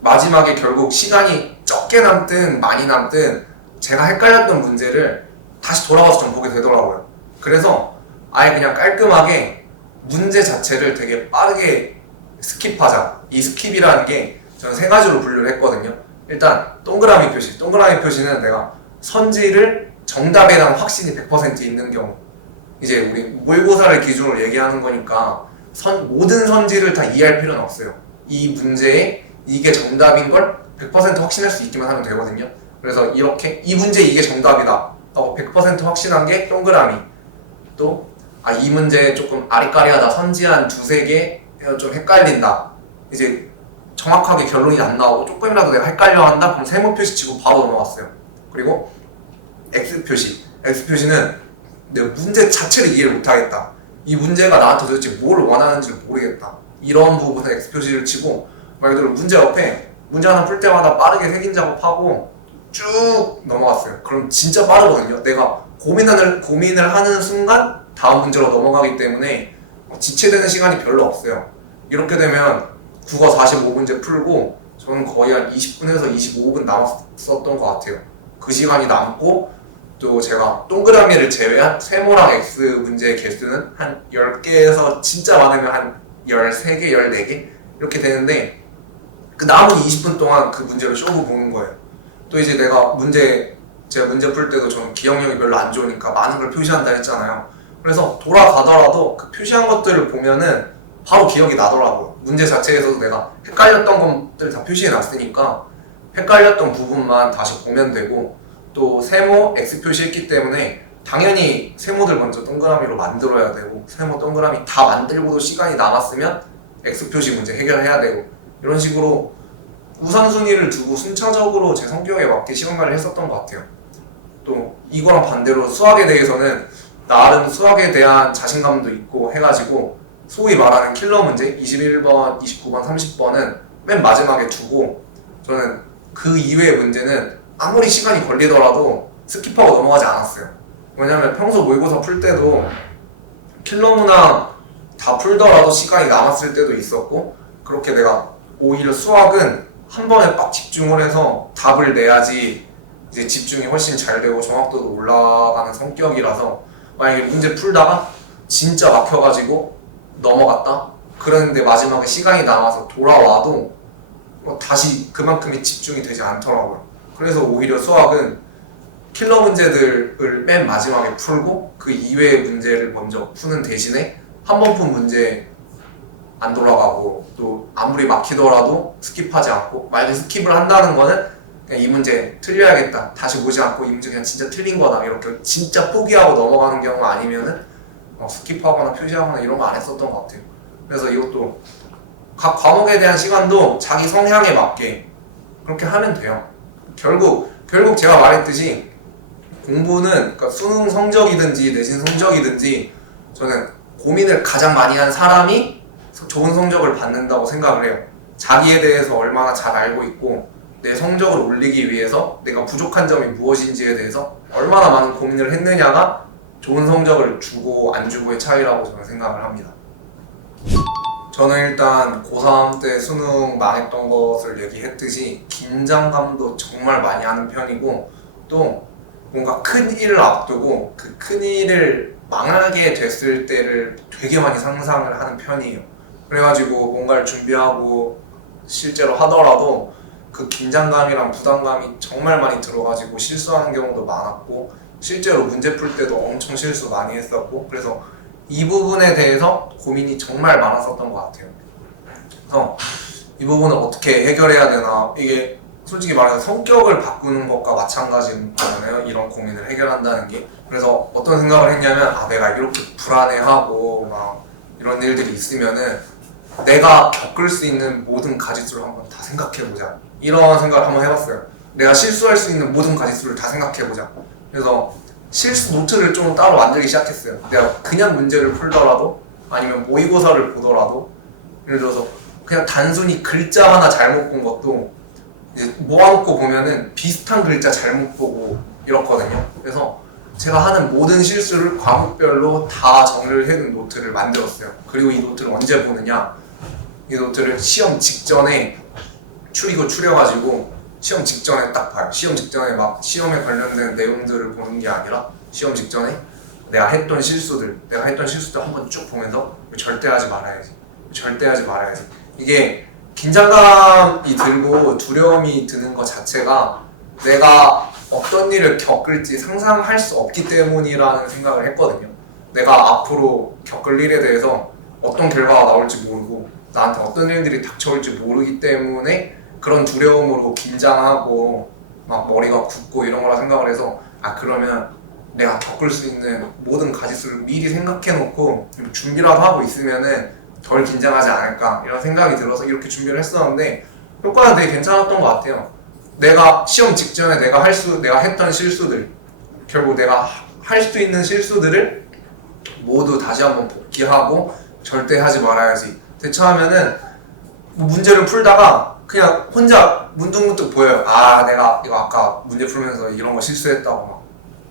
마지막에 결국 시간이 적게 남든 많이 남든 제가 헷갈렸던 문제를 다시 돌아가서 좀 보게 되더라고요. 그래서 아예 그냥 깔끔하게 문제 자체를 되게 빠르게 스킵하자. 이 스킵이라는 게 저는 세 가지로 분류를 했거든요. 일단 동그라미 표시. 동그라미 표시는 내가 선지를 정답에 대한 확신이 100% 있는 경우. 이제 우리 모의고사를 기준으로 얘기하는 거니까 모든 선지를 다 이해할 필요는 없어요. 이 문제에 이게 정답인 걸 100% 확신할 수 있기만 하면 되거든요. 그래서 이렇게 이 문제 이게 정답이다 100% 확신한 게 동그라미. 또 이 문제 조금 아리까리하다, 선지 한 두세 개 좀 헷갈린다, 이제 정확하게 결론이 안 나오고 조금이라도 내가 헷갈려 한다? 그럼 세모 표시 치고 바로 넘어갔어요. 그리고 X 표시. X 표시는 내가 문제 자체를 이해를 못하겠다, 이 문제가 나한테 도대체 뭘 원하는지 모르겠다, 이런 부분에 X 표시를 치고, 말 그대로 문제 옆에 문제 하나 풀 때마다 빠르게 색인 작업하고 쭉 넘어갔어요. 그럼 진짜 빠르거든요. 내가 고민을 하는 순간 다음 문제로 넘어가기 때문에 지체되는 시간이 별로 없어요. 이렇게 되면 국어 45문제 풀고 저는 거의 한 20분에서 25분 남았었던 것 같아요. 그 시간이 남고, 또 제가 동그라미를 제외한 세모랑 X 문제의 개수는 한 10개에서 진짜 많으면 한 13개, 14개 이렇게 되는데, 그 남은 20분 동안 그 문제를 쇼부 보는 거예요. 또 이제 제가 문제 풀 때도 저는 기억력이 별로 안 좋으니까 많은 걸 표시한다 했잖아요. 그래서 돌아가더라도 그 표시한 것들을 보면은 바로 기억이 나더라고요. 문제 자체에서도 내가 헷갈렸던 것들 다 표시해 놨으니까 헷갈렸던 부분만 다시 보면 되고, 또 세모 X 표시했기 때문에 당연히 세모들 먼저 동그라미로 만들어야 되고, 세모 동그라미 다 만들고도 시간이 남았으면 X 표시 문제 해결해야 되고, 이런 식으로 우선순위를 두고 순차적으로 제 성격에 맞게 시간 관리를 했었던 것 같아요. 또 이거랑 반대로 수학에 대해서는 나름 수학에 대한 자신감도 있고 해가지고 소위 말하는 킬러 문제 21번, 29번, 30번은 맨 마지막에 두고, 저는 그 이외의 문제는 아무리 시간이 걸리더라도 스킵하고 넘어가지 않았어요. 왜냐면 평소 모의고사 풀 때도 킬러 문항 다 풀더라도 시간이 남았을 때도 있었고, 그렇게 내가 오히려 수학은 한 번에 빡 집중을 해서 답을 내야지 이제 집중이 훨씬 잘 되고 정확도도 올라가는 성격이라서, 만약에 문제 풀다가 진짜 막혀가지고 넘어갔다? 그랬는데 마지막에 시간이 남아서 돌아와도 다시 그만큼의 집중이 되지 않더라고요. 그래서 오히려 수학은 킬러 문제들을 맨 마지막에 풀고 그 이외의 문제를 먼저 푸는 대신에 한 번 푼 문제 안 돌아가고, 또 아무리 막히더라도 스킵하지 않고, 만약에 스킵을 한다는 거는 그냥 이 문제 틀려야겠다, 다시 보지 않고 이 문제 그냥 진짜 틀린 거다, 이렇게 진짜 포기하고 넘어가는 경우 아니면은 스킵하거나 표시하거나 이런 거 안 했었던 것 같아요. 그래서 이것도 각 과목에 대한 시간도 자기 성향에 맞게 그렇게 하면 돼요. 결국 제가 말했듯이 공부는, 그러니까 수능 성적이든지 내신 성적이든지 저는 고민을 가장 많이 한 사람이 좋은 성적을 받는다고 생각을 해요. 자기에 대해서 얼마나 잘 알고 있고 내 성적을 올리기 위해서 내가 부족한 점이 무엇인지에 대해서 얼마나 많은 고민을 했느냐가 좋은 성적을 주고 안 주고의 차이라고 저는 생각을 합니다. 저는 일단 고3 때 수능 망했던 것을 얘기했듯이 긴장감도 정말 많이 하는 편이고 또 뭔가 큰 일을 앞두고 그 큰 일을 망하게 됐을 때를 되게 많이 상상을 하는 편이에요. 그래가지고 뭔가를 준비하고 실제로 하더라도 그 긴장감이랑 부담감이 정말 많이 들어가지고 실수하는 경우도 많았고 실제로 문제 풀 때도 엄청 실수 많이 했었고 그래서 이 부분에 대해서 고민이 정말 많았었던 것 같아요. 그래서 이 부분을 어떻게 해결해야 되나, 이게 솔직히 말해서 성격을 바꾸는 것과 마찬가지인 거잖아요. 이런 고민을 해결한다는 게. 그래서 어떤 생각을 했냐면 내가 이렇게 불안해하고 막 이런 일들이 있으면은 내가 겪을 수 있는 모든 가짓수를 한번 다 생각해보자, 이런 생각을 한번 해봤어요. 내가 실수할 수 있는 모든 가짓수를 다 생각해보자. 그래서 실수 노트를 좀 따로 만들기 시작했어요. 내가 그냥 문제를 풀더라도 아니면 모의고사를 보더라도 예를 들어서 그냥 단순히 글자 하나 잘못 본 것도 이제 모아놓고 보면은 비슷한 글자 잘못 보고 이렇거든요. 그래서 제가 하는 모든 실수를 과목별로 다 정리를 해둔 노트를 만들었어요. 그리고 이 노트를 언제 보느냐, 이 노트를 시험 직전에 추려가지고 시험 직전에 딱 봐요. 시험 직전에 막 시험에 관련된 내용들을 보는 게 아니라 시험 직전에 내가 했던 실수들 한번 쭉 보면서 절대 하지 말아야지. 이게 긴장감이 들고 두려움이 드는 것 자체가 내가 어떤 일을 겪을지 상상할 수 없기 때문이라는 생각을 했거든요. 내가 앞으로 겪을 일에 대해서 어떤 결과가 나올지 모르고 나한테 어떤 일들이 닥쳐올지 모르기 때문에 그런 두려움으로 긴장하고 막 머리가 굳고 이런 거라 생각을 해서 그러면 내가 겪을 수 있는 모든 가짓수를 미리 생각해놓고 준비라도 하고 있으면은 덜 긴장하지 않을까 이런 생각이 들어서 이렇게 준비를 했었는데 효과가 되게 괜찮았던 것 같아요. 내가 시험 직전에 내가 했던 실수들, 결국 내가 할 수 있는 실수들을 모두 다시 한번 복기하고 절대 하지 말아야지. 대처하면은 문제를 풀다가 그냥 혼자 문득문득 보여요. 내가 이거 아까 문제 풀면서 이런 거 실수했다고 막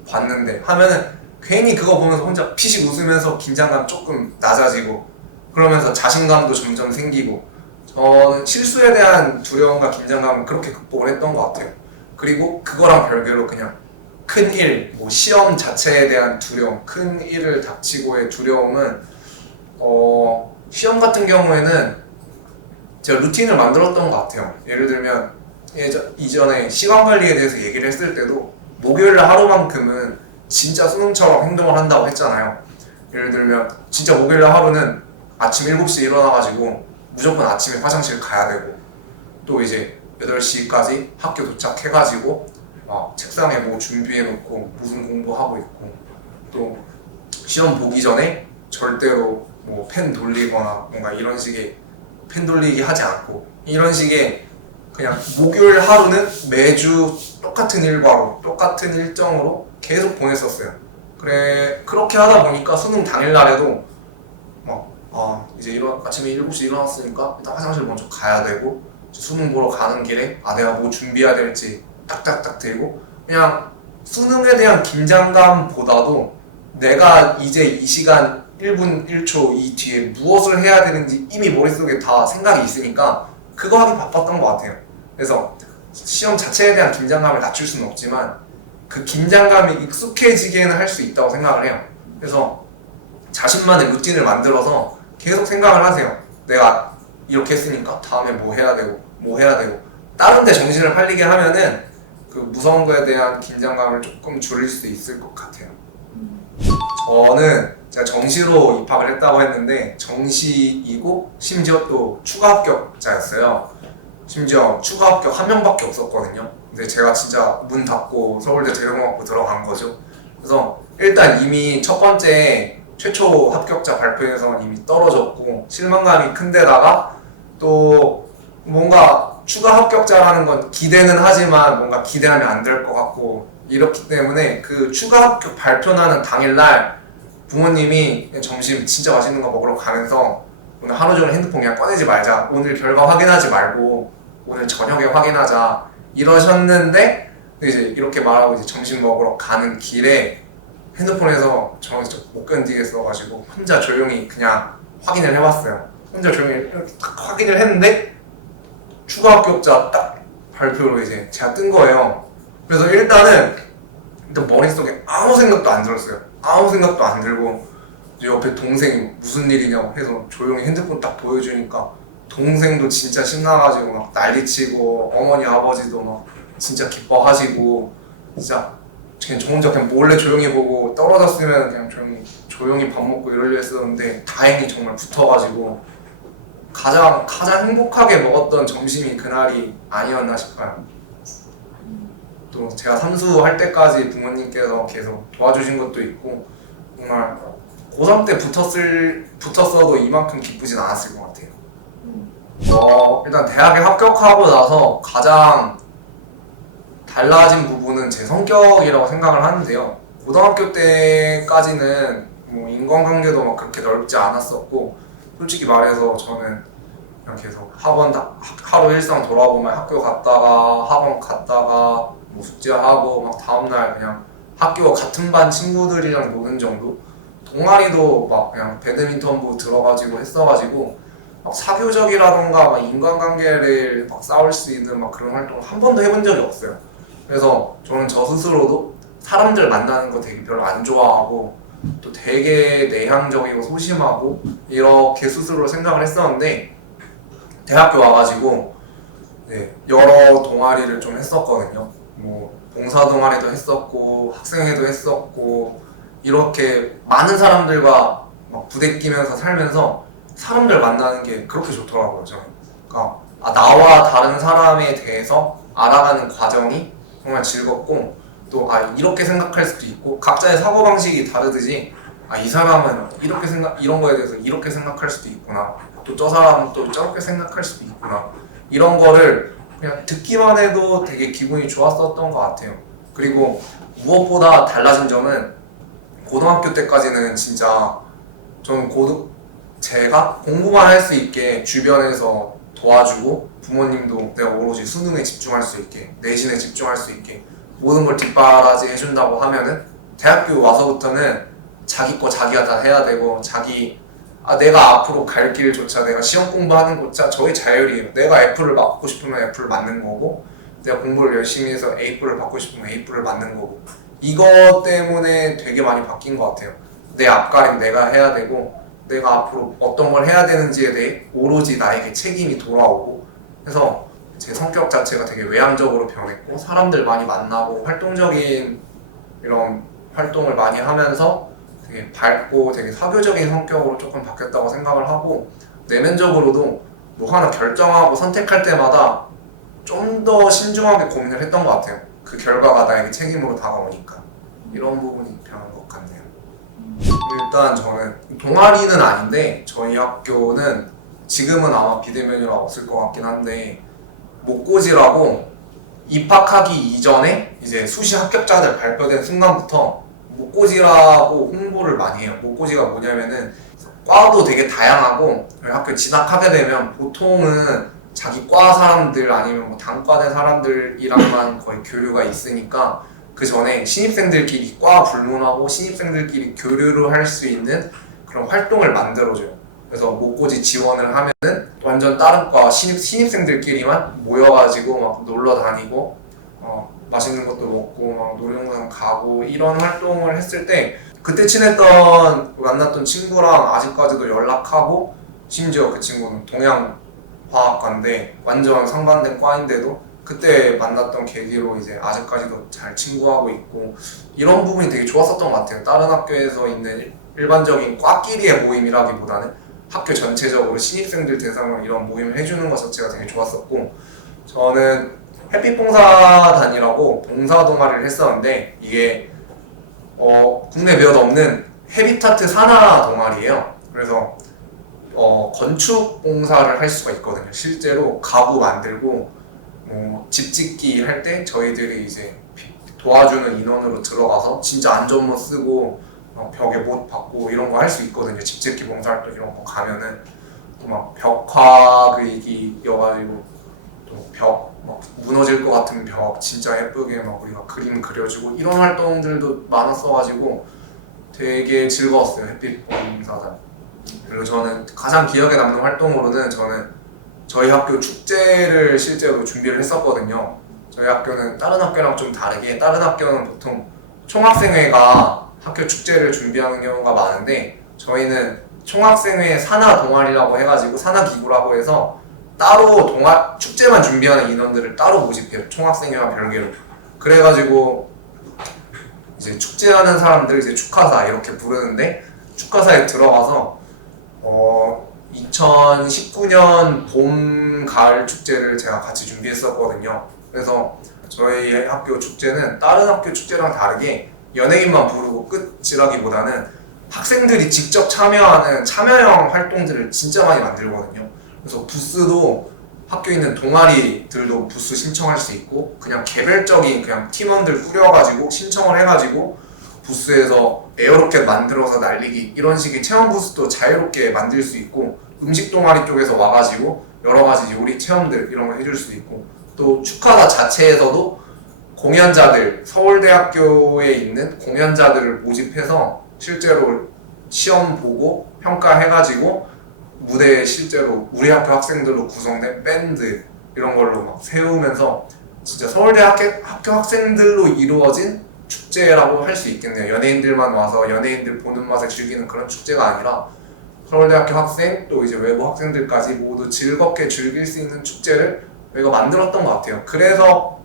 봤는데 하면은 괜히 그거 보면서 혼자 피식 웃으면서 긴장감 조금 낮아지고 그러면서 자신감도 점점 생기고, 저는 실수에 대한 두려움과 긴장감은 그렇게 극복을 했던 것 같아요. 그리고 그거랑 별개로 그냥 큰 일, 시험 자체에 대한 두려움, 큰 일을 닥치고의 두려움은 시험 같은 경우에는 제가 루틴을 만들었던 것 같아요. 예를 들면 이전에 시간 관리에 대해서 얘기를 했을 때도 목요일 하루만큼은 진짜 수능처럼 행동을 한다고 했잖아요. 예를 들면 진짜 목요일 하루는 아침 7시에 일어나가지고 무조건 아침에 화장실 가야 되고 또 이제 8시까지 학교 도착해가지고 책상에 뭐 준비해놓고 무슨 공부하고 있고 또 시험 보기 전에 절대로 뭐 펜 돌리거나 뭔가 이런 식의 펜 돌리기 하지 않고 이런 식의 그냥 목요일 하루는 매주 똑같은 일과로 똑같은 일정으로 계속 보냈었어요. 그렇게 하다 보니까 수능 당일날에도 이제 아침에 7시에 일어났으니까 일단 화장실 먼저 가야 되고 수능 보러 가는 길에 내가 뭐 준비해야 될지 딱딱딱 들고 그냥 수능에 대한 긴장감보다도 내가 이제 이 시간 1분 1초 이 뒤에 무엇을 해야 되는지 이미 머릿속에 다 생각이 있으니까 그거 하기 바빴던 것 같아요. 그래서 시험 자체에 대한 긴장감을 낮출 수는 없지만 그 긴장감이 익숙해지게는 할 수 있다고 생각을 해요. 그래서 자신만의 루틴을 만들어서 계속 생각을 하세요. 내가 이렇게 했으니까 다음에 뭐 해야 되고 다른 데 정신을 팔리게 하면은 그 무서운 거에 대한 긴장감을 조금 줄일 수 있을 것 같아요. 저는 제가 정시로 입학을 했다고 했는데 정시이고 심지어 또 추가 합격자였어요. 심지어 추가 합격 한 명밖에 없었거든요. 근데 제가 진짜 문 닫고 서울대 대령받고 들어간 거죠. 그래서 일단 이미 첫 번째 최초 합격자 발표에서 이미 떨어졌고 실망감이 큰데다가 또 뭔가 추가 합격자라는 건 기대는 하지만 뭔가 기대하면 안 될 것 같고 이렇기 때문에 그 추가 합격 발표나는 당일날 부모님이 그냥 점심 진짜 맛있는 거 먹으러 가면서 오늘 하루 종일 핸드폰 그냥 꺼내지 말자, 오늘 결과 확인하지 말고 오늘 저녁에 확인하자 이러셨는데, 이제 이렇게 말하고 이제 점심 먹으러 가는 길에 핸드폰에서 저 진짜 못 견디겠어가지고 혼자 조용히 그냥 확인을 해봤어요. 혼자 조용히 이렇게 딱 확인을 했는데 추가 합격자 딱 발표로 이제 제가 뜬 거예요. 그래서 일단 머릿속에 아무 생각도 안 들었어요. 아무 생각도 안 들고 옆에 동생이 무슨 일이냐고 해서 조용히 핸드폰 딱 보여주니까 동생도 진짜 신나가지고 막 난리치고 어머니 아버지도 막 진짜 기뻐하시고, 진짜 그냥 저 혼자 그냥 몰래 조용히 보고 떨어졌으면 그냥 조용히 밥 먹고 이러려 했었는데 다행히 정말 붙어가지고 가장 행복하게 먹었던 점심이 그날이 아니었나 싶어요. 또 제가 삼수할 때까지 부모님께서 계속 도와주신 것도 있고, 정말 고3 때 붙었어도 이만큼 기쁘진 않았을 것 같아요. 일단 대학에 합격하고 나서 가장 달라진 부분은 제 성격이라고 생각을 하는데요. 고등학교 때까지는 뭐 인간관계도 막 그렇게 넓지 않았었고, 솔직히 말해서 저는 그냥 계속 하루 일상 돌아보면 학교 갔다가 학원 갔다가 뭐 숙제하고 막 다음날 그냥 학교 같은 반 친구들이랑 노는 정도? 동아리도 막 그냥 배드민턴부 들어가지고 했어가지고 막 사교적이라던가 막 인간관계를 막 쌓을 수 있는 막 그런 활동을 한 번도 해본 적이 없어요. 그래서 저는 저 스스로도 사람들 만나는 거 되게 별로 안 좋아하고 또 되게 내향적이고 소심하고 이렇게 스스로 생각을 했었는데, 대학교 와가지고 여러 동아리를 좀 했었거든요. 뭐 봉사 동아리도 했었고 학생회도 했었고, 이렇게 많은 사람들과 막 부대끼면서 살면서 사람들 만나는 게 그렇게 좋더라고요, 저는. 그러니까 나와 다른 사람에 대해서 알아가는 과정이 정말 즐겁고, 또 이렇게 생각할 수도 있고, 각자의 사고방식이 다르듯이 이 사람은 이런 거에 대해서 이렇게 생각할 수도 있구나, 또 저 사람은 또 저렇게 생각할 수도 있구나, 이런 거를 그냥 듣기만 해도 되게 기분이 좋았었던 것 같아요. 그리고 무엇보다 달라진 점은 고등학교 때까지는 진짜 저는 제가 공부만 할 수 있게 주변에서 도와주고, 부모님도 내가 오로지 수능에 집중할 수 있게, 내신에 집중할 수 있게 모든 걸 뒷바라지 해준다고 하면은, 대학교 와서부터는 자기 거 자기가 다 해야 되고, 내가 앞으로 갈 길조차, 내가 시험 공부하는 것조차 저의 자율이에요. 내가 F를 맞고 싶으면 F를 맞는 거고, 내가 공부를 열심히 해서 A뿔을 받고 싶으면 A뿔을 맞는 거고, 이거 때문에 되게 많이 바뀐 것 같아요. 내 앞가림 내가 해야 되고, 내가 앞으로 어떤 걸 해야 되는지에 대해 오로지 나에게 책임이 돌아오고 해서 제 성격 자체가 되게 외향적으로 변했고, 사람들 많이 만나고 활동적인 이런 활동을 많이 하면서 되게 밝고 되게 사교적인 성격으로 조금 바뀌었다고 생각을 하고, 내면적으로도 뭐 하나 결정하고 선택할 때마다 좀 더 신중하게 고민을 했던 것 같아요. 그 결과가 나에게 책임으로 다가오니까. 이런 부분이 변한 것 같네요. 일단 저는 동아리는 아닌데, 저희 학교는 지금은 아마 비대면이라 없을 것 같긴 한데, 목고지라고 입학하기 이전에 이제 수시 합격자들 발표된 순간부터 목고지라고 홍보를 많이 해요. 목고지가 뭐냐면은 과도 되게 다양하고, 학교 진학하게 되면 보통은 자기 과 사람들 아니면 뭐 단과된 사람들이랑만 거의 교류가 있으니까, 그 전에 신입생들끼리 과 불문하고 신입생들끼리 교류를 할 수 있는 그런 활동을 만들어줘요. 그래서 목고지 지원을 하면은 완전 다른 과 신입생들끼리만 모여가지고 막 놀러 다니고 맛있는 것도 먹고 막 놀이동산 가고, 이런 활동을 했을 때 그때 만났던 친구랑 아직까지도 연락하고, 심지어 그 친구는 동양화학과인데 완전 상반된 과인데도 그때 만났던 계기로 이제 아직까지도 잘 친구하고 있고, 이런 부분이 되게 좋았었던 것 같아요. 다른 학교에서 있는 일반적인 과끼리의 모임이라기보다는 학교 전체적으로 신입생들 대상으로 이런 모임을 해주는 것 자체가 되게 좋았었고, 저는 햇빛봉사단이라고 봉사 동아리를 했었는데, 이게 국내 몇 없는 헤비타트 산하 동아리예요. 그래서 건축 봉사를 할 수가 있거든요. 실제로 가구 만들고 집 짓기 할 때 저희들이 이제 도와주는 인원으로 들어가서 진짜 안전모 쓰고 벽에 못 박고 이런 거 할 수 있거든요. 집짓기 봉사활동 이런 거 가면은 또 막 벽화 그리기여가지고 또 벽 막 무너질 것 같은 벽 진짜 예쁘게 막 우리가 그림 그려주고 이런 활동들도 많았어가지고 되게 즐거웠어요. 햇빛 봉사단. 그리고 저는 가장 기억에 남는 활동으로는 저는 저희 학교 축제를 실제로 준비를 했었거든요. 저희 학교는 다른 학교랑 좀 다르게 다른 학교는 보통 총학생회가 학교 축제를 준비하는 경우가 많은데 저희는 총학생회 산하 동아리라고 해가지고 산하 기구라고 해서 따로 축제만 준비하는 인원들을 따로 모집해요. 총학생회와 별개로. 그래가지고 이제 축제하는 사람들 이제 축하사 이렇게 부르는데 축하사에 들어가서 2019년 봄 가을 축제를 제가 같이 준비했었거든요. 그래서 저희 학교 축제는 다른 학교 축제랑 다르게 연예인만 부르고 끝이라기보다는 학생들이 직접 참여하는 참여형 활동들을 진짜 많이 만들거든요. 그래서 부스도 학교에 있는 동아리들도 부스 신청할 수 있고 그냥 개별적인 그냥 팀원들 꾸려가지고 신청을 해가지고 부스에서 에어로켓 만들어서 날리기 이런 식의 체험 부스도 자유롭게 만들 수 있고 음식 동아리 쪽에서 와가지고 여러 가지 요리 체험들 이런 거 해줄 수 있고 또 축하사 자체에서도 공연자들 서울대학교에 있는 공연자들을 모집해서 실제로 시험 보고 평가해가지고 무대에 실제로 우리 학교 학생들로 구성된 밴드 이런 걸로 막 세우면서 진짜 서울대 학교 학생들로 이루어진 축제라고 할 수 있겠네요. 연예인들만 와서 연예인들 보는 맛에 즐기는 그런 축제가 아니라 서울대학교 학생 또 이제 외부 학생들까지 모두 즐겁게 즐길 수 있는 축제를 저희가 만들었던 것 같아요. 그래서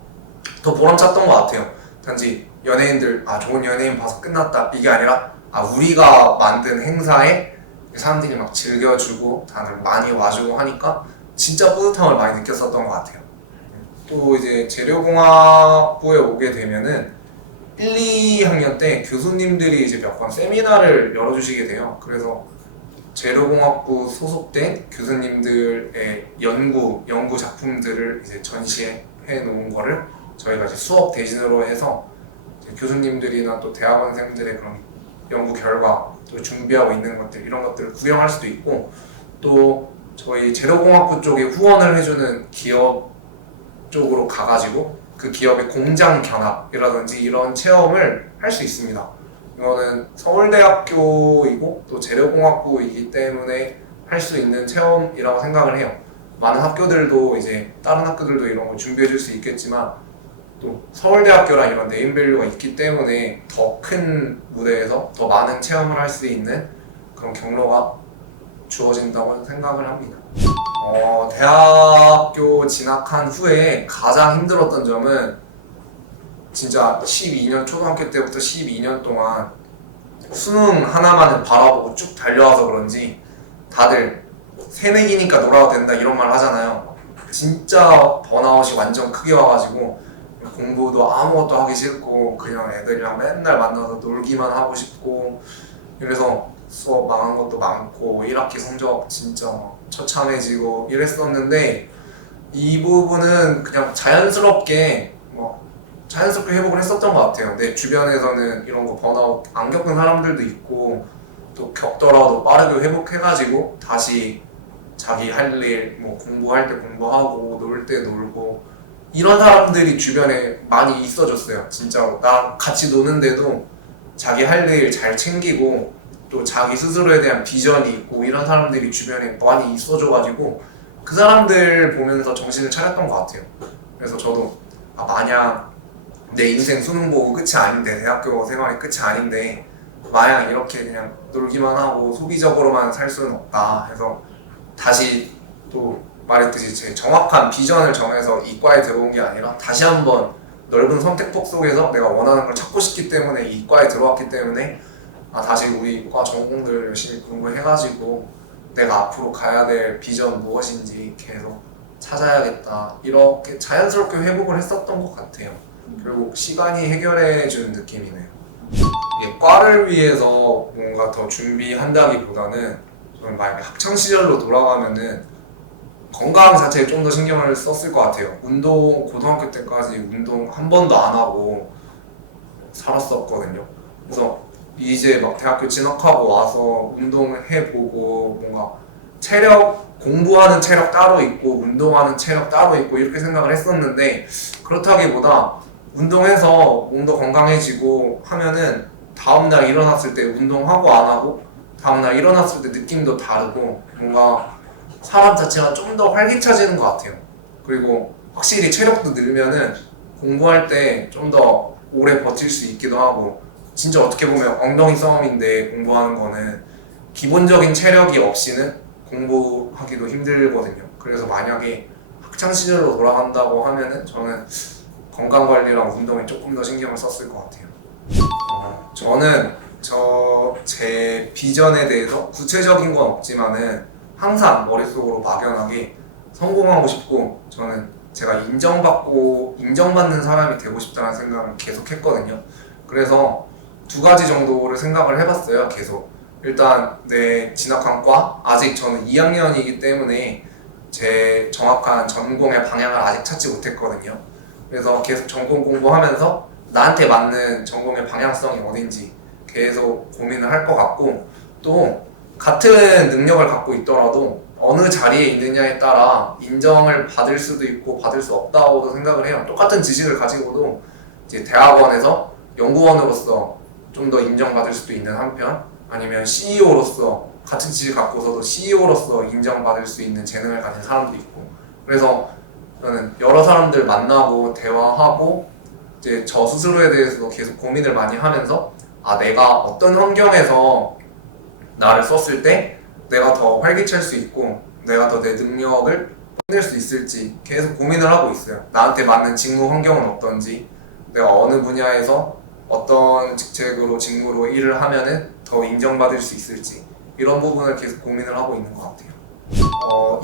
더 보람찼던 것 같아요. 단지 연예인들 좋은 연예인 봐서 끝났다 이게 아니라 우리가 만든 행사에 사람들이 막 즐겨주고 다들 많이 와주고 하니까 진짜 뿌듯함을 많이 느꼈었던 것 같아요. 또 이제 재료공학부에 오게 되면은 1, 2학년 때 교수님들이 이제 몇 번 세미나를 열어주시게 돼요. 그래서 재료공학부 소속된 교수님들의 연구 작품들을 이제 전시해 놓은 거를 저희가 이제 수업 대신으로 해서 이제 교수님들이나 또 대학원생들의 그런 연구 결과 또 준비하고 있는 것들 이런 것들을 구경할 수도 있고 또 저희 재료공학부 쪽에 후원을 해주는 기업 쪽으로 가가지고 그 기업의 공장 견학이라든지 이런 체험을 할 수 있습니다. 이거는 서울대학교이고 또 재료공학부이기 때문에 할 수 있는 체험이라고 생각을 해요. 많은 학교들도 이제 다른 학교들도 이런 걸 준비해 줄 수 있겠지만 또 서울대학교랑 이런 네임밸류가 있기 때문에 더 큰 무대에서 더 많은 체험을 할 수 있는 그런 경로가 주어진다고 생각을 합니다. 대학교 진학한 후에 가장 힘들었던 점은 진짜 12년 초등학교 때부터 12년 동안 수능 하나만을 바라보고 쭉 달려와서 그런지 다들 새내기니까 놀아도 된다 이런 말 하잖아요. 진짜 번아웃이 완전 크게 와가지고 공부도 아무것도 하기 싫고 그냥 애들이랑 맨날 만나서 놀기만 하고 싶고 그래서 수업 망한 것도 많고 1학기 성적 진짜 처참해지고 이랬었는데 이 부분은 그냥 자연스럽게 회복을 했었던 것 같아요. 내 주변에서는 이런 거 번아웃 안 겪은 사람들도 있고 또 겪더라도 빠르게 회복해가지고 다시 자기 할 일 공부할 때 공부하고 놀 때 놀고 이런 사람들이 주변에 많이 있어줬어요. 진짜로 나랑 같이 노는데도 자기 할 일 잘 챙기고 또 자기 스스로에 대한 비전이 있고 이런 사람들이 주변에 많이 있어줘가지고 그 사람들 보면서 정신을 차렸던 것 같아요. 그래서 저도 마냥 내 인생 수능 보고 끝이 아닌데 대학교 생활이 끝이 아닌데 마냥 이렇게 그냥 놀기만 하고 소비적으로만 살 수는 없다 해서 다시 또 말했듯이 제 정확한 비전을 정해서 이과에 들어온 게 아니라 다시 한번 넓은 선택폭 속에서 내가 원하는 걸 찾고 싶기 때문에 이과에 들어왔기 때문에 다시 우리 과 전공들 열심히 공부해가지고 내가 앞으로 가야 될 비전 무엇인지 계속 찾아야겠다 이렇게 자연스럽게 회복을 했었던 것 같아요. 결국 시간이 해결해 주는 느낌이네요. 이게 과를 위해서 뭔가 더 준비한다기보다는 저는 만약에 학창시절로 돌아가면은 건강 자체에 좀 더 신경을 썼을 것 같아요. 고등학교 때까지 운동 한 번도 안 하고 살았었거든요. 그래서 이제 막 대학교 진학하고 와서 운동을 해보고 뭔가 체력 공부하는 체력 따로 있고 운동하는 체력 따로 있고 이렇게 생각을 했었는데 그렇다기보다 운동해서 몸도 건강해지고 하면은 다음날 일어났을 때 운동하고 안 하고 다음날 일어났을 때 느낌도 다르고 뭔가 사람 자체가 좀 더 활기차지는 것 같아요. 그리고 확실히 체력도 늘면은 공부할 때 좀 더 오래 버틸 수 있기도 하고 진짜 어떻게 보면 엉덩이 싸움인데 공부하는 거는 기본적인 체력이 없이는 공부하기도 힘들거든요. 그래서 만약에 학창 시절로 돌아간다고 하면은 저는 건강 관리랑 운동에 조금 더 신경을 썼을 것 같아요. 저는 제 비전에 대해서 구체적인 건 없지만은 항상 머릿속으로 막연하게 성공하고 싶고 저는 제가 인정받는 사람이 되고 싶다는 생각을 계속 했거든요. 그래서 두 가지 정도를 생각을 해봤어요. 계속 일단 내 진학한 과 아직 저는 2학년이기 때문에 제 정확한 전공의 방향을 아직 찾지 못했거든요. 그래서 계속 전공 공부하면서 나한테 맞는 전공의 방향성이 어딘지 계속 고민을 할 것 같고 또 같은 능력을 갖고 있더라도 어느 자리에 있느냐에 따라 인정을 받을 수도 있고 받을 수 없다고도 생각을 해요. 똑같은 지식을 가지고도 이제 대학원에서 연구원으로서 좀 더 인정받을 수도 있는 한편 아니면 CEO로서 같은 지식 갖고서도 CEO로서 인정받을 수 있는 재능을 가진 사람도 있고 그래서 저는 여러 사람들 만나고 대화하고 이제 저 스스로에 대해서도 계속 고민을 많이 하면서 내가 어떤 환경에서 나를 썼을 때 내가 더 활기찰 수 있고 내가 더 내 능력을 뽐낼 수 있을지 계속 고민을 하고 있어요. 나한테 맞는 직무 환경은 어떤지 내가 어느 분야에서 어떤 직무로 일을 하면은 더 인정받을 수 있을지 이런 부분을 계속 고민을 하고 있는 것 같아요.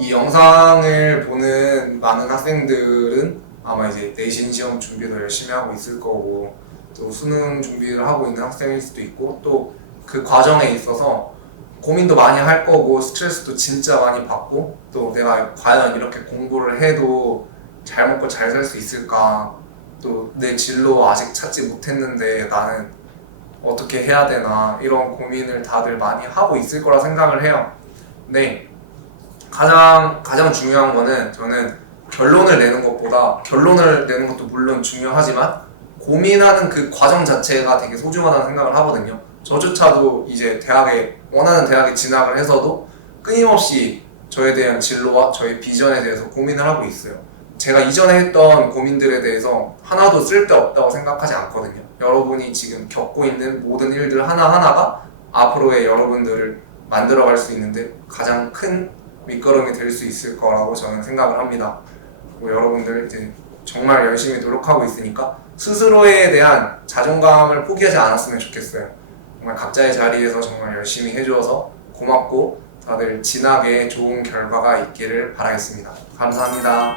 이 영상을 보는 많은 학생들은 아마 이제 내신 시험 준비도 열심히 하고 있을 거고 또 수능 준비를 하고 있는 학생일 수도 있고 또 그 과정에 있어서 고민도 많이 할 거고 스트레스도 진짜 많이 받고 또 내가 과연 이렇게 공부를 해도 잘 먹고 잘 살 수 있을까 또 내 진로 아직 찾지 못했는데 나는 어떻게 해야 되나 이런 고민을 다들 많이 하고 있을 거라 생각을 해요. 근데 가장 중요한 거는 저는 결론을 내는 것도 물론 중요하지만 고민하는 그 과정 자체가 되게 소중하다는 생각을 하거든요. 저조차도 이제 원하는 대학에 진학을 해서도 끊임없이 저에 대한 진로와 저의 비전에 대해서 고민을 하고 있어요. 제가 이전에 했던 고민들에 대해서 하나도 쓸데없다고 생각하지 않거든요. 여러분이 지금 겪고 있는 모든 일들 하나하나가 앞으로의 여러분들을 만들어갈 수 있는데 가장 큰 밑거름이 될 수 있을 거라고 저는 생각을 합니다. 그리고 여러분들 이제 정말 열심히 노력하고 있으니까 스스로에 대한 자존감을 포기하지 않았으면 좋겠어요. 정말 각자의 자리에서 정말 열심히 해주어서 고맙고 다들 진학에 좋은 결과가 있기를 바라겠습니다. 감사합니다.